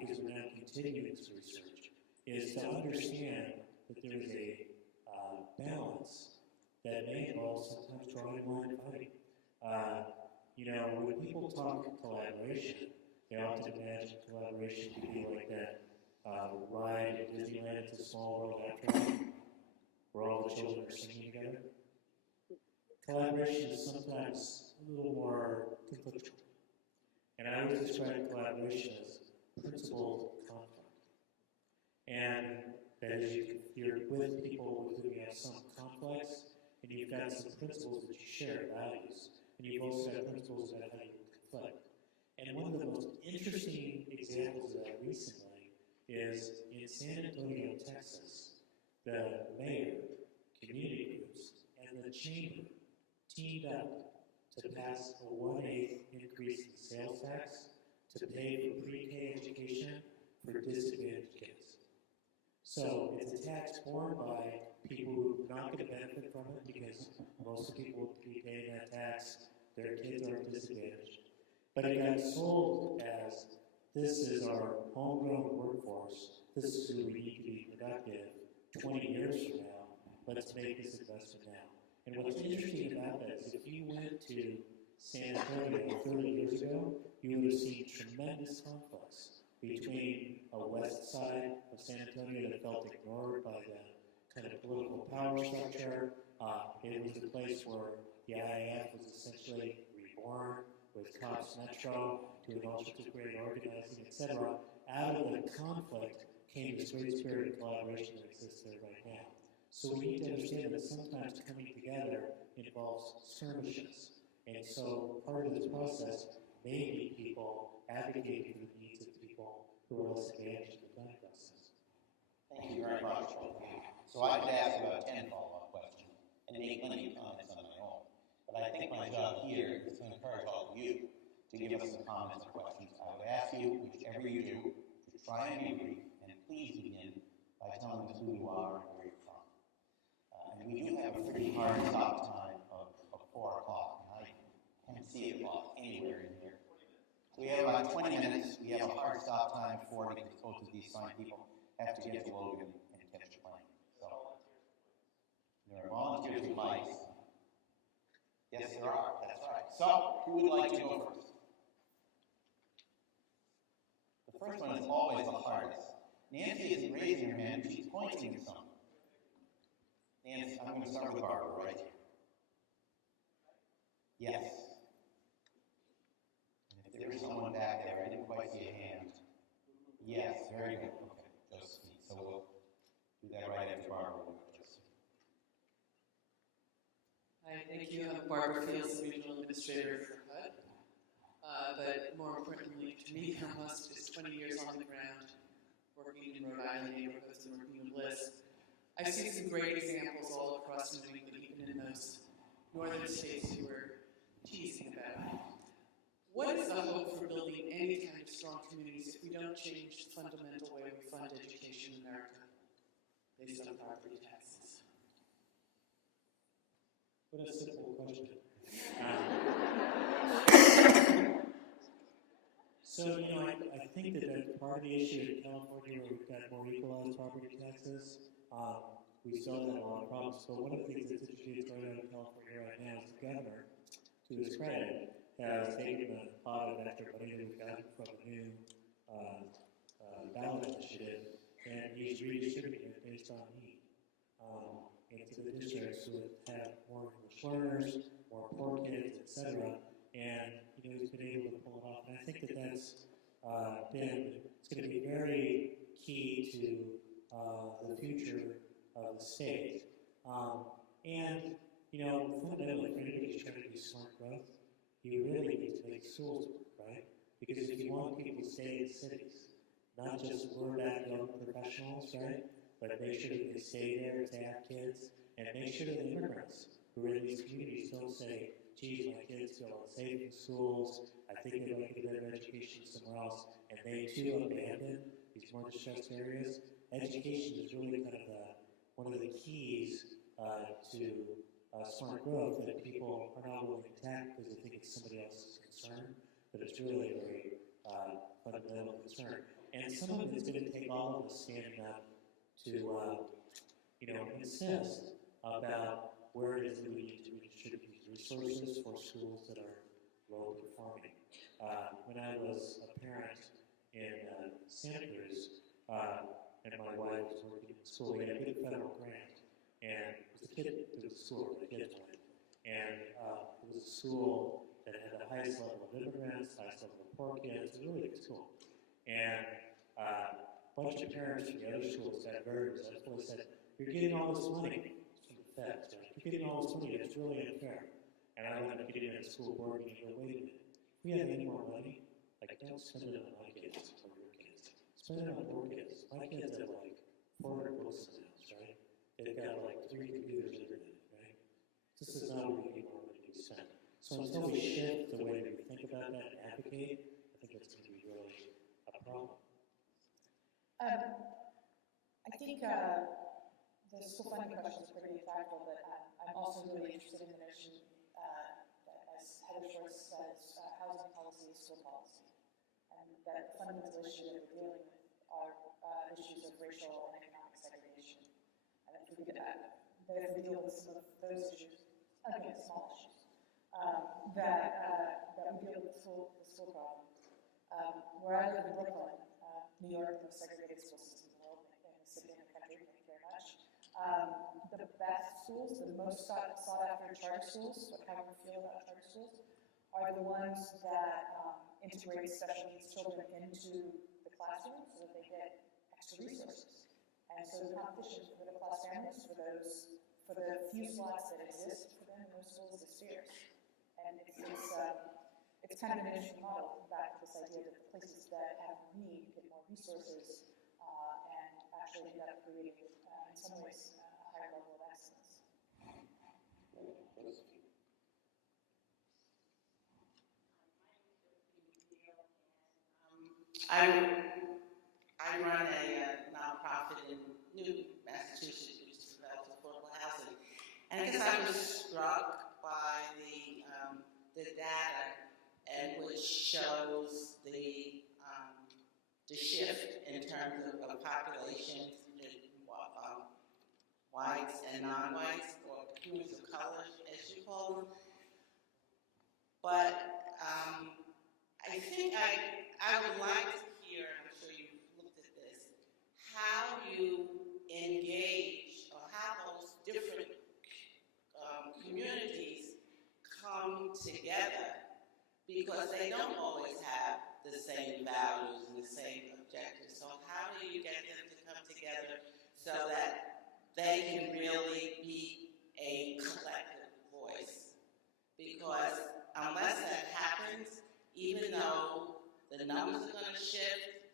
because we're now continuing this research, is to understand that there is a balance that may involve sometimes drawing a line of fighting. When people talk collaboration, they often imagine collaboration to be like that ride at Disneyland, It's a Small World After where all the children are singing together. Collaboration is sometimes a little more conflictual. And I always describe collaboration as principled conflict. And that is, you're with people with whom you have some conflicts, and you've got some principles that you share, values, and you've also got principles about how you conflict. And one of the most interesting examples of that recently is in San Antonio, Texas, the mayor, community groups, and the chamber teamed up to pass a 1/8 increase in sales tax to pay for pre-K education for disadvantaged kids. So it's a tax borne by people who are not going to benefit from it because most people will be paying that tax, their kids are disadvantaged. But it got sold as this is our homegrown workforce, this is who we need to be productive 20 years from now, let's make this investment now. And what's interesting about that is if you went to San Antonio 30 years ago, you would have seen tremendous conflicts between a west side of San Antonio that felt ignored by the kind of political power structure. It was a place where the IAF was essentially reborn with Cops Metro, doing all sorts of great organizing, etc. Out of the conflict came this great spirit of collaboration that exists there right now. So we need to understand that sometimes coming together involves skirmishes. And so part of this process may be people advocating for the needs of people who are less advantaged in the planning process. Thank you very much. So I could ask about 10 follow-up questions and make plenty of comments on my own. But I think my job here is to encourage all of you to give us some comments or questions. I would ask you, whichever you do, to try and be brief, and please begin by telling us who you are and where you're from. And we do have a pretty hard stop time of 4 o'clock, and I can't see a clock anywhere in here. So we have about 20 minutes. We have a hard stop time for because both of these fine people have to get to Logan and catch the plane. So there are volunteers with mics. Yes, there are. That's right. So, who would like to go first? The first one is always the hardest. Nancy isn't raising her hand, she's pointing at something. Nancy, I'm going to start with Barbara right here. Yes. And if there is someone back there, I didn't quite see a hand. Yes, very good. Okay, Josephine. So we'll do that right after Barbara. Hi, thank you. I'm Barbara Fields, Regional Administrator for HUD. But more importantly to me, I'm almost just 20 years on the ground, working in Rhode Island neighborhoods and working in Bliss. I've seen some great examples all across New England, even in those northern states you were teasing about. What is the hope for building any kind of strong communities if we don't change the fundamental way we fund education in America based on property taxes? What a simple question. I think that part of the issue in California where we've got more equalized property taxes, we still have a lot of problems. But one of the things that's interesting going on in California right now is the governor, to his credit, has taken a lot of extra money that we've gotten from a new ballot initiative, and he's redistributing it based on need. Into the districts who have more English learners, more poor kids, etc. And he's been able to pull it off. And I think that that's it's going to be very key to the future of the state. And fundamentally, for anybody who's trying to do smart growth, you really need to make schools work, right? Because if you want people to stay in cities, not just lure back young professionals, right? But make sure that they stay there, to have kids, and make sure that the immigrants who are in these communities don't say, geez, my kids feel unsafe in schools, I think they'd like to get a better education somewhere else, and they too abandon these more distressed areas. Education is really kind of one of the keys to smart growth that people are not willing to tackle because they think it's somebody else's concern, but it's really a very fundamental concern. And some of it's going to take all of us standing up to, insist about where it is that we need to redistribute these resources for schools that are low performing. When I was a parent in Santa Cruz, and my wife was working in school, we had a big federal grant, and it was a school where the kids went. And it was a school that had the highest level of immigrants, highest level of poor kids. It was a really good school. And a bunch of parents from the other schools got very resentful. They said, you're getting all this money from the feds, right? You're getting all this money, it's really unfair. And I wound up getting in a school board and you go, wait a minute, if we have any more money, don't spend it on my kids or your kids. Spend it on poor kids. My kids have 400 books in the house, right? They've got 3 computers in it, right? This is not where we need more money to be spent. So until we shift the way we think about that and advocate, I think that's going to be really a problem. I think the school funding question is pretty intractable, but I'm also really interested in the notion that as Heather Schwartz says, housing policy is school policy. And that the fundamental issue that we're dealing with are issues of racial and economic segregation. And if we deal with some of those issues, again, small issues, that we deal with the school problem. Where I live in Brooklyn, New York, the most segregated school system in the world, in the city and the country, thank you very much. The best schools, the most sought after charter schools, however you feel about charter schools, are the ones that integrate special needs children into the classroom so that they get extra resources. And so the competition for middle class families, for the few slots that exist for them in those schools is fierce. And it's kind of an interesting model, back to this idea that the places that have need get more resources and actually end up creating, in some ways, a higher level of excellence. I run a nonprofit in Newton, Massachusetts, which develops affordable housing. And I guess I was struck by the data, and which shows the shift in terms of populations, whites and non-whites, or communities of color, as you call them. But I think I would like to hear, I'm sure you've looked at this, how you engage, or how those different communities come together, because they don't always have the same values and the same objectives. So how do you get them to come together so that they can really be a collective voice? Because unless that happens, even though the numbers are going to shift,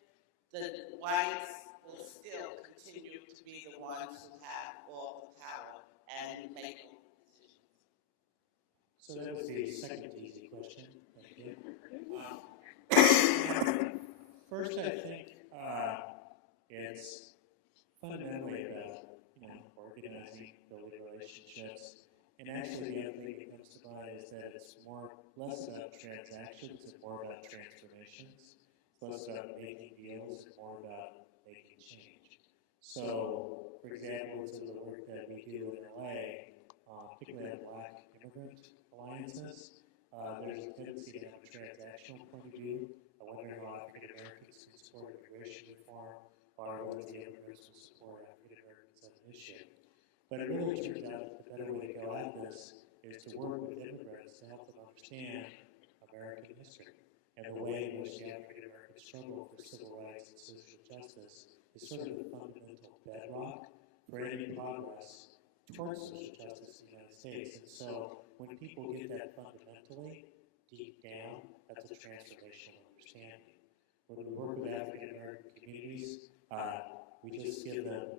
the whites will still continue to be the ones who have all the power and make all the decisions. So that was the second easy question. Thank you. First, I think it's fundamentally about organizing, building relationships, and actually the other thing that comes to mind is that it's less about transactions and more about transformations. It's less about making deals and more about making change. So, for example, some of the work that we do in LA, particularly on Black immigrant alliances, there's a tendency to have a transactional point of view. I wonder how African Americans can support immigration reform, or whether the immigrants will support African Americans as an issue. But it really turns out that the better way to go at this is to work with immigrants to help them understand American history and the way in which the African American struggle for civil rights and social justice is sort of the fundamental bedrock for any progress towards social justice in the United States. And so when people get that fundamentally deep down, that's a transformational understanding. When we work with African American communities, we just give them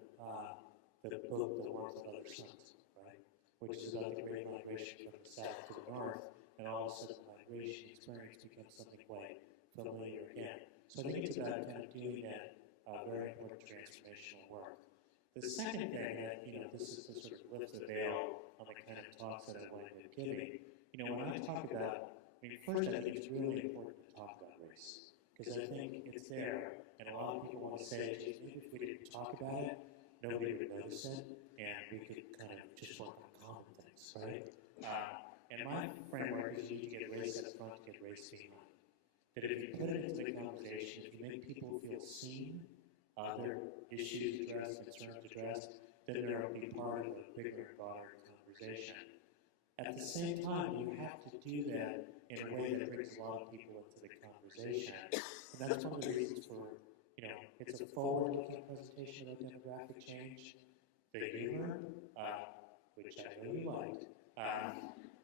the book, The Warmth of Other Suns, right? Which is about the great migration from the south to the north, and all of a sudden the migration experience becomes something quite familiar again. So I think it's about kind of doing that very important transformational work. The second thing that, this is to sort of lift the veil on the kind of talks that I've been giving. When I talk about, first I think it's really important to talk about race, because I think it's there, and a lot of people want to say, geez, maybe if we didn't talk about it, nobody would notice it, and we could kind of just work on common things, right? And my framework is you need to get race up front, get race behind. That if you put it into the conversation, if you make people feel seen, their issues addressed, concerns addressed, then they'll be part of a bigger and broader conversation. At the same time, you have to do that in a way that brings a lot of people into the conversation. And that's one of the reasons for, it's a forward-looking presentation of demographic change. The humor, which I know you liked,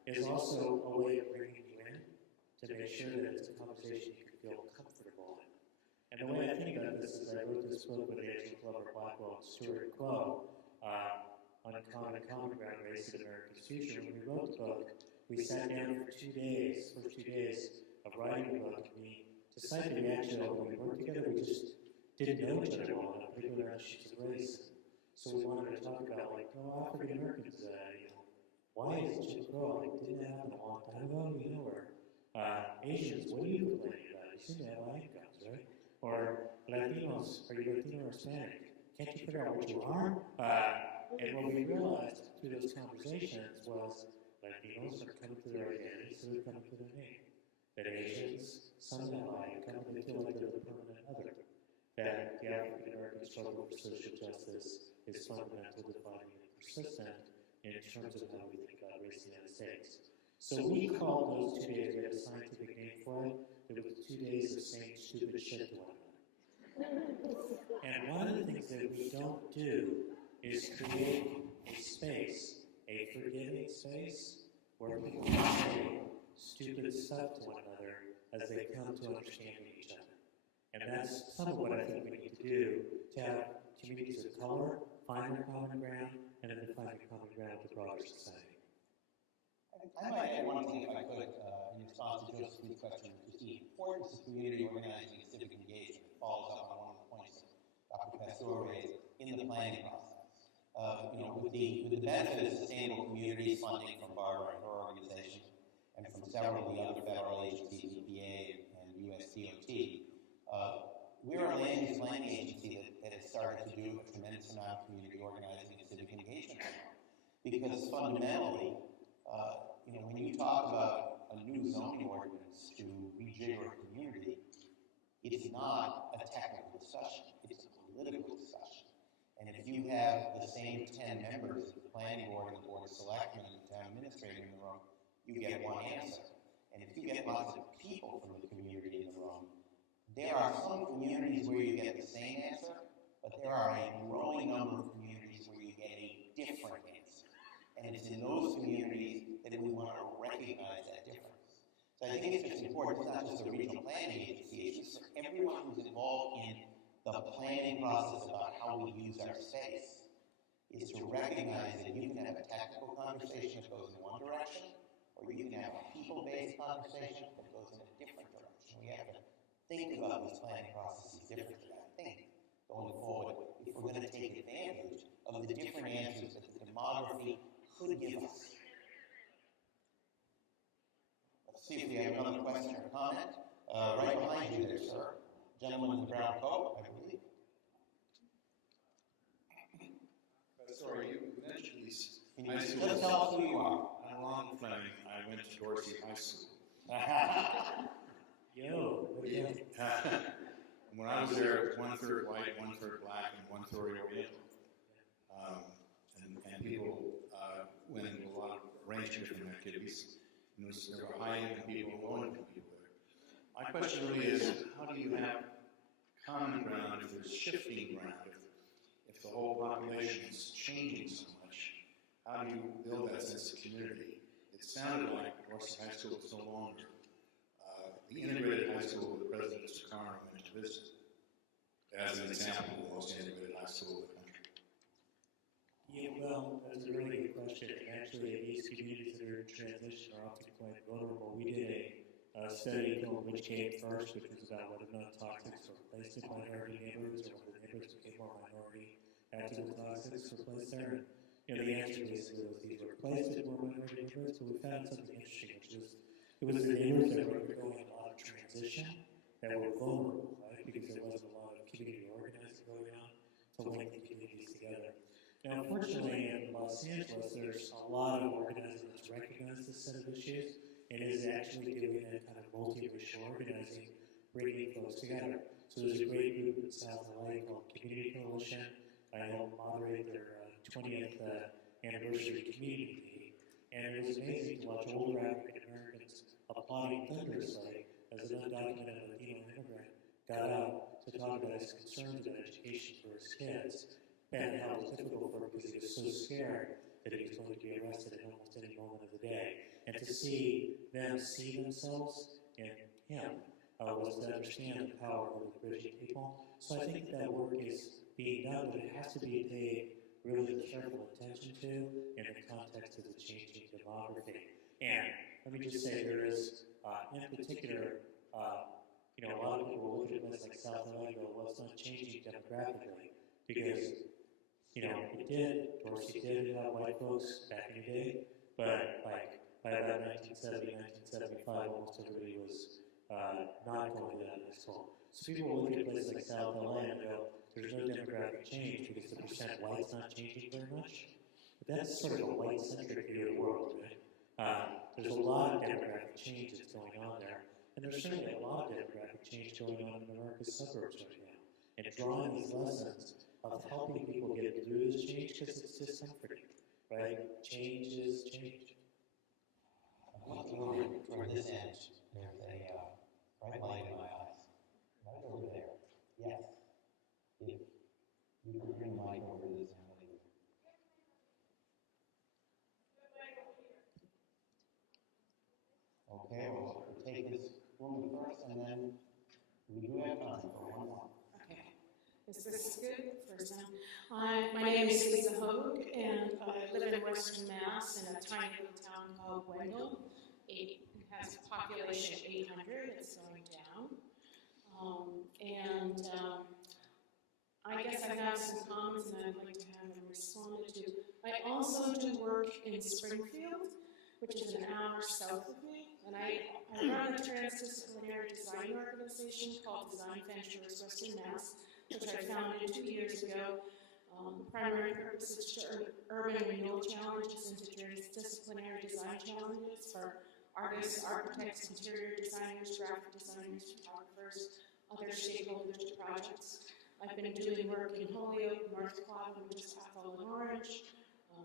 is also a way of bringing you in to make sure that it's a conversation you can feel comfortable in. And the way I think about this is I wrote this book with Angela Glover Blackwell and Stuart Quo on Common Ground, Race in America's Future. When we wrote the book, we sat down for 2 days, first 2 days of writing the book, and we decided we actually, when we worked together, we just didn't know each other well enough, particularly around issues of race. So we wanted to talk about, African Americans, why is Jim Crow? Didn't it happen a long time ago? Or Asians, what are you complaining about? You seem to have high incomes, right? Or Latinos, are you Latino or Hispanic? Can't you figure out what you are? And what we realized through those conversations was Latinos are coming to their identity, so they're coming to their name. That Asians, some of them they feel like they're the permanent other. That the African American struggle for social justice is fundamental, defining, and persistent in terms of how we think about race in the United States. So we called those 2 days, we had a scientific name for it. It was 2 days of saying stupid shit to one another. And one of the things that we don't do is create a space, a forgiving space, where people can say stupid stuff to one another as they come to understanding each other. And that's some of what I think we need to do to have communities of color find their common ground, and then find their common ground with the broader society. I might add one thing, if I could, in response to Josephine's question, which is the importance of community organizing and civic engagement. It follows up on one of the points that Dr. Pastor raised in the planning process. With the benefit of sustainable communities funding from Barbara and her organization, and from several of the other federal agencies, EPA and USDOT, we're a land use planning agency that has started to do a tremendous amount of community organizing and civic engagement. Because fundamentally, when you talk about a new zoning ordinance to rejigger a community, it's not a technical discussion, it's a political discussion. And if you have the same 10 members of the planning board and the board of selectmen and the town administrator in the room, you get one answer. And if you get lots of people from the community in the room, there are some communities where you get the same answer, but there are a growing number of communities where you get a different answer. And it's in those communities that we want to recognize that difference. So I think it's just important, it's not just a regional planning agency, it's just for everyone who's involved in the planning process about how we use our space, is to recognize that you can have a technical conversation that goes in one direction, or you can have a people-based conversation that goes in a different direction. We have to think about these planning processes differently, I think, going forward, if we're going to take advantage of the different answers that the demography could give us. Let's see if we have another question or comment. Right behind you there, sir. Gentleman in the brown coat, I believe. Sorry, you mentioned these. Can you just tell us who you are? I'm Ron Fleming. I went to Dorsey High School. Yo, what do you think? When I was there, it was 1/3 white, 1/3 black, and 1/3 Oriental. And people went into a lot of range of different activities. And there were high-income people and low-income people there. My question really is, how do you have common ground if there's shifting ground, if the whole population is changing so much? How do you build that sense of community? It sounded like Dorset High School was no longer the integrated high school that President Sukarno went to visit, as an example of the most integrated high school in the country. Yeah, well, that's a really good question. Actually, these communities that are in transition are often quite vulnerable. We did a study called Which Came First, which was about whether or not toxics were placed in minority neighborhoods or whether neighborhoods became more minority after the toxics were placed there. And, the answer basically was these were placed in more minority neighborhoods, but we found something interesting, which was it was the neighborhoods that were undergoing a lot of transition that were vulnerable, right? Because there wasn't a lot of community organizing going on to link the communities together. Now, unfortunately, in Los Angeles, there's a lot of organizing that's recognized this set of issues and is actually doing that kind of multi-racial organizing, bringing folks together. So there's a great group in South LA called Community Coalition. I helped moderate their 20th anniversary community meeting, and it was amazing to watch older African Americans applauding thunderously as an undocumented Latino immigrant got out to talk about his concerns about education for his kids and how it was difficult for him because he was so scared that he was going to be arrested at almost any moment of the day. And to see them see themselves in him was to understand the power of the bridging people. So I think that work is being done, but it has to be paid really careful attention to in the context of the changing demography. And let me just say there is, in particular, a lot of people look at a place like South LA and go, well, it's not changing demographically because, Dorsey did have white folks back in the day, but like by about 1970, 1975, almost everybody was not going to that high school. So people look at places like South LA and go, there's no demographic change because the percent white's not changing very much. But that's sort of a white-centric view of the world, right? There's a lot of demographic change that's going on there. And there's certainly a lot of demographic change going on in America's suburbs right now. And drawing these lessons of helping people get through this change because it's discomforting, right? Change is change. Toward this end, there's a bright light in my eyes. Right over there. Yes. If you could bring the mic over to this young lady. Okay, well, we'll take this woman first, and then we do have time for one more. Okay. Is this good? First time. My name is Lisa Hogue, and I live in Western Mass in a tiny little town called Wendell. It has a population of 800. It's going down. I guess I have some comments and I'd like to have them responded to. I also do work in Springfield, which is an hour south of me, and I run a transdisciplinary design organization called Design Ventures Western Mass, which I founded 2 years ago. The primary purpose is to urban renewal challenges into transdisciplinary design challenges for artists, architects, interior designers, graphic designers, photographers, other stakeholders to projects. I've been doing work in Holyoke, North Quadrant, which is Apple and Orange,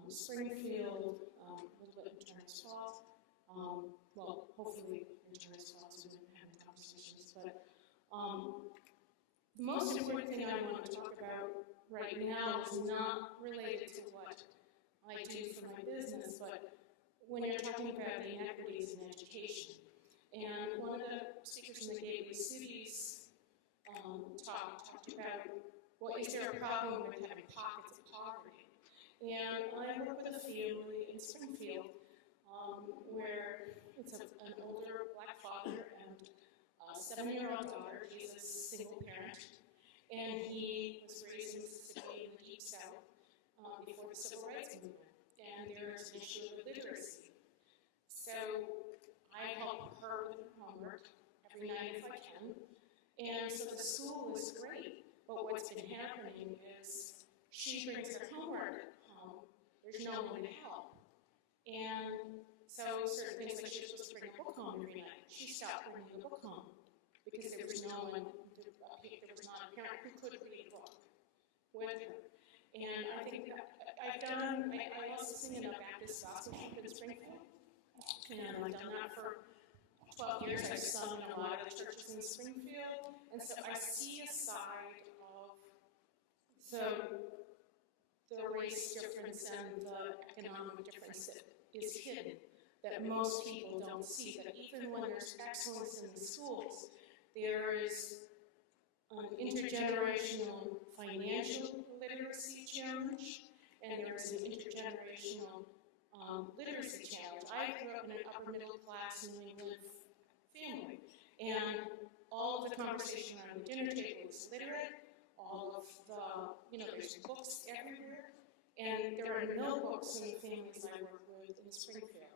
Springfield, a little bit in Terrace Falls. Well, hopefully in Terrace Falls we've been having conversations. But the most important thing I want to talk about right now is not related to what I do for my business, but when you're talking about the inequities in education. And one of the speakers in the Gateway Cities talked about, well, is there a problem with having pockets of poverty? And I work with a family in Springfield where it's an older black father and a 7-year-old daughter. He's a single parent, and he was raised in Mississippi in the Deep South before the Civil Rights Movement. And there's an issue of illiteracy. So I help her with her homework every night if I can. And so the school is great, but what's been happening is she brings her homework home, there's no one to help. And so certain things like she was supposed to bring a book home every night, she stopped bringing the book home because there was no one, there was not a parent who could read a book with her. And I think that, I I also sing in a Baptist gospel group in Springfield, and I've done that for 12 years. I've sung in a lot of the churches in Springfield, and so I see a side of the race difference and the economic difference that is hidden, that most people don't see, that even when there's excellence in the schools, there is an intergenerational financial literacy challenge, and there's an intergenerational literacy challenge. I grew up in an upper middle class New England family, and all of the conversation around the dinner table is literate, all of the, there's books everywhere, and there are no books in the families I work with in Springfield.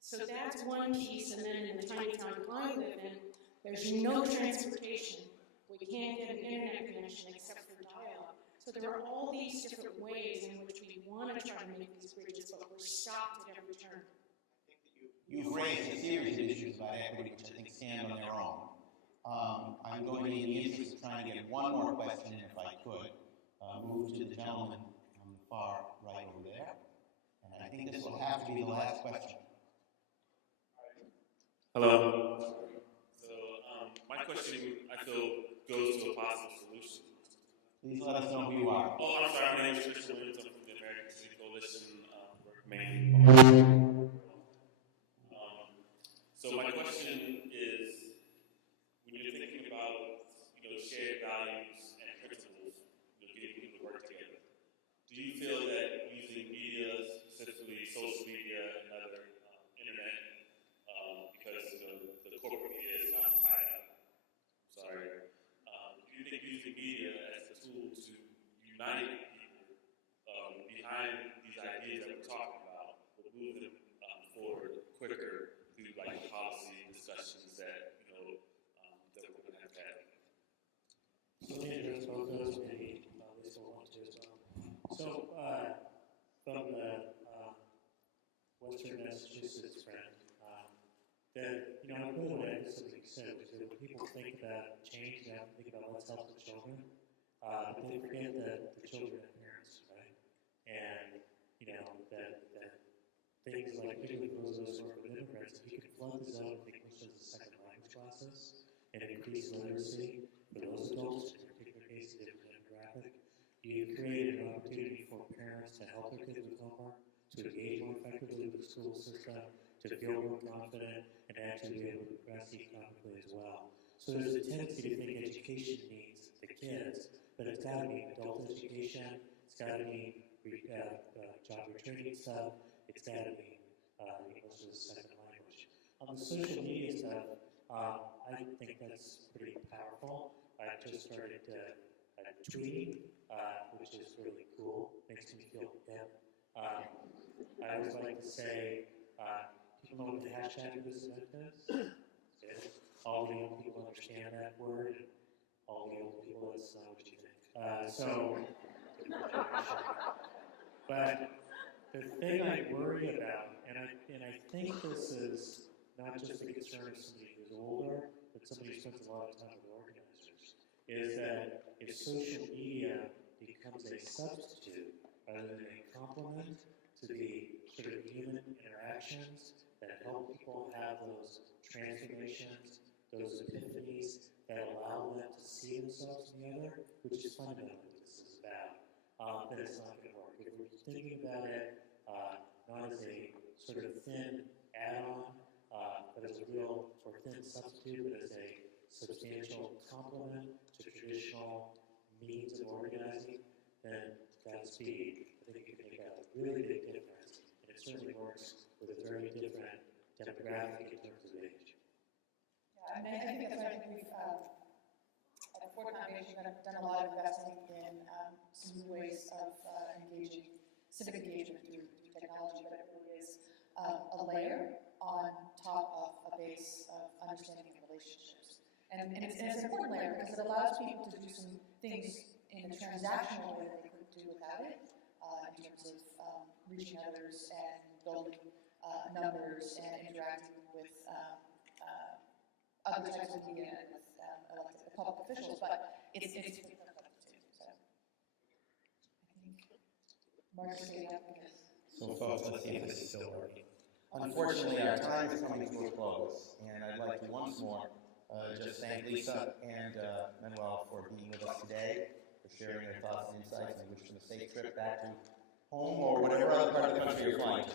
So that's one piece, and then in the tiny town I live in, there's no transportation. We can't get an internet connection except for dial-up. So there are all these different ways in which we want to try to make these bridges, but we're stopped at every turn. You've raised a series of issues about equity, which I think stand on their own. I'm going to, in the interest of trying to get one more question in, if I could, move to the gentleman on the far right over there. And I think this will have to be the last question. Hello. So my question, I feel, goes to a positive solution. Please let us know who you are. Oh, I'm sorry. My name is Christian Williams. I'm from the American City Coalition for Maine. So my question is, when you're thinking about shared values and principles, getting people to work together, do you feel that using media, specifically social media and other internet, because the corporate media is kind of tied up? Sorry. Do you think using media as a tool to unite people behind these ideas that we're talking about will move them forward quicker through like policy discussions that that we're going to have had? So let me address both those, maybe Lisa will want to as well. So from the Western Massachusetts friend, that, I really want to echo something you said, which is that when people think about change, they have to think about what's help the children, but they forget that the children have parents, right? And, that things like, particularly for those of us who are immigrants, if you can flood the zone with English as a second language classes and increase literacy for those adults, in a particular case, a different demographic, you create an opportunity for parents to help their kids with homework, to engage more effectively with the school system, to feel more confident, and actually be able to progress economically as well. So there's a tendency to think education means the kids, but it's got to be adult education, it's got to be job retraining stuff, it's got to be English as a second language. On the social media stuff, I think that's pretty powerful. I just started tweeting, which is really cool, makes me feel hip. I always like to say, people know what the hashtag of this event is? All the young people understand that word, and all the old people, that's not what you think. But the thing I worry about, and I think this is not just a concern of somebody who's older, but somebody who spends a lot of time with organizers, is that if social media becomes a substitute rather than a complement to the sort of human interactions that help people have those transformations, those epiphanies that allow them to see themselves in the other, which is fundamentally what this is about, then it's not going to work. If we're thinking about it not as a sort of thin add-on, but as a real, or thin substitute, but as a substantial complement to traditional means of organizing, then Godspeed. I think you can make a really big difference, and it certainly works with a very different demographic in terms of age. Yeah, I think that's right. I think we've, at the Ford Foundation, done a lot of investing in some new ways of engaging civic engagement through technology, but it really is a layer on top of a base of understanding of relationships. And it's an important layer because it allows people to do some things in a transactional way that they couldn't do without it, in terms of reaching others and building numbers and interacting with other types of media and with elected public officials, but it's for purpose too. So. Marc, say that because. So folks, let's see if this is still working. Unfortunately, our time is coming to a close, and I'd like to once more just thank Lisa and Manuel for being with us today, for sharing their thoughts and insights, and wish them a safe trip back to home or whatever other part of the country you're flying to.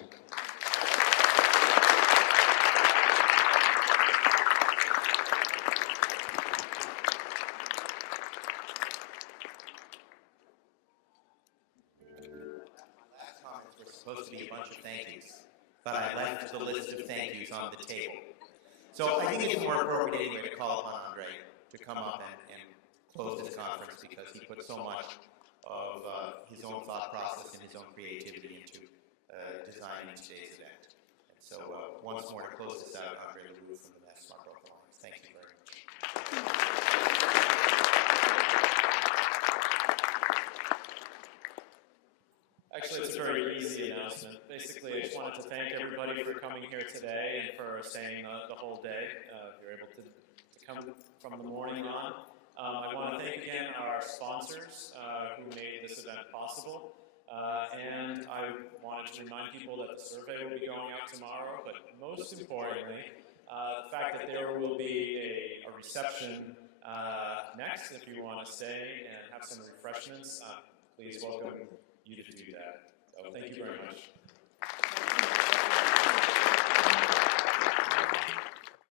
Last comments were supposed to be a bunch of thank yous, but I left the list of thank yous on the table. So I think it's more appropriate anyway to call upon Andre to come up and close this conference because he put so much of his own thought process and his own creativity into designing today's event. And so once more to close this out, Andre LaRue from the Mass Smart Growth Alliance. Thank you very much. Actually, it's a very easy announcement. Basically, I just wanted to thank everybody for coming here today and for staying the whole day. If you're able to come from the morning on. I want to thank again our sponsors who made this event possible. And I wanted to remind people that the survey will be going out tomorrow, but most importantly, the fact that there will be a reception next if you want to stay and have some refreshments. Please welcome you to do that. So thank you very much.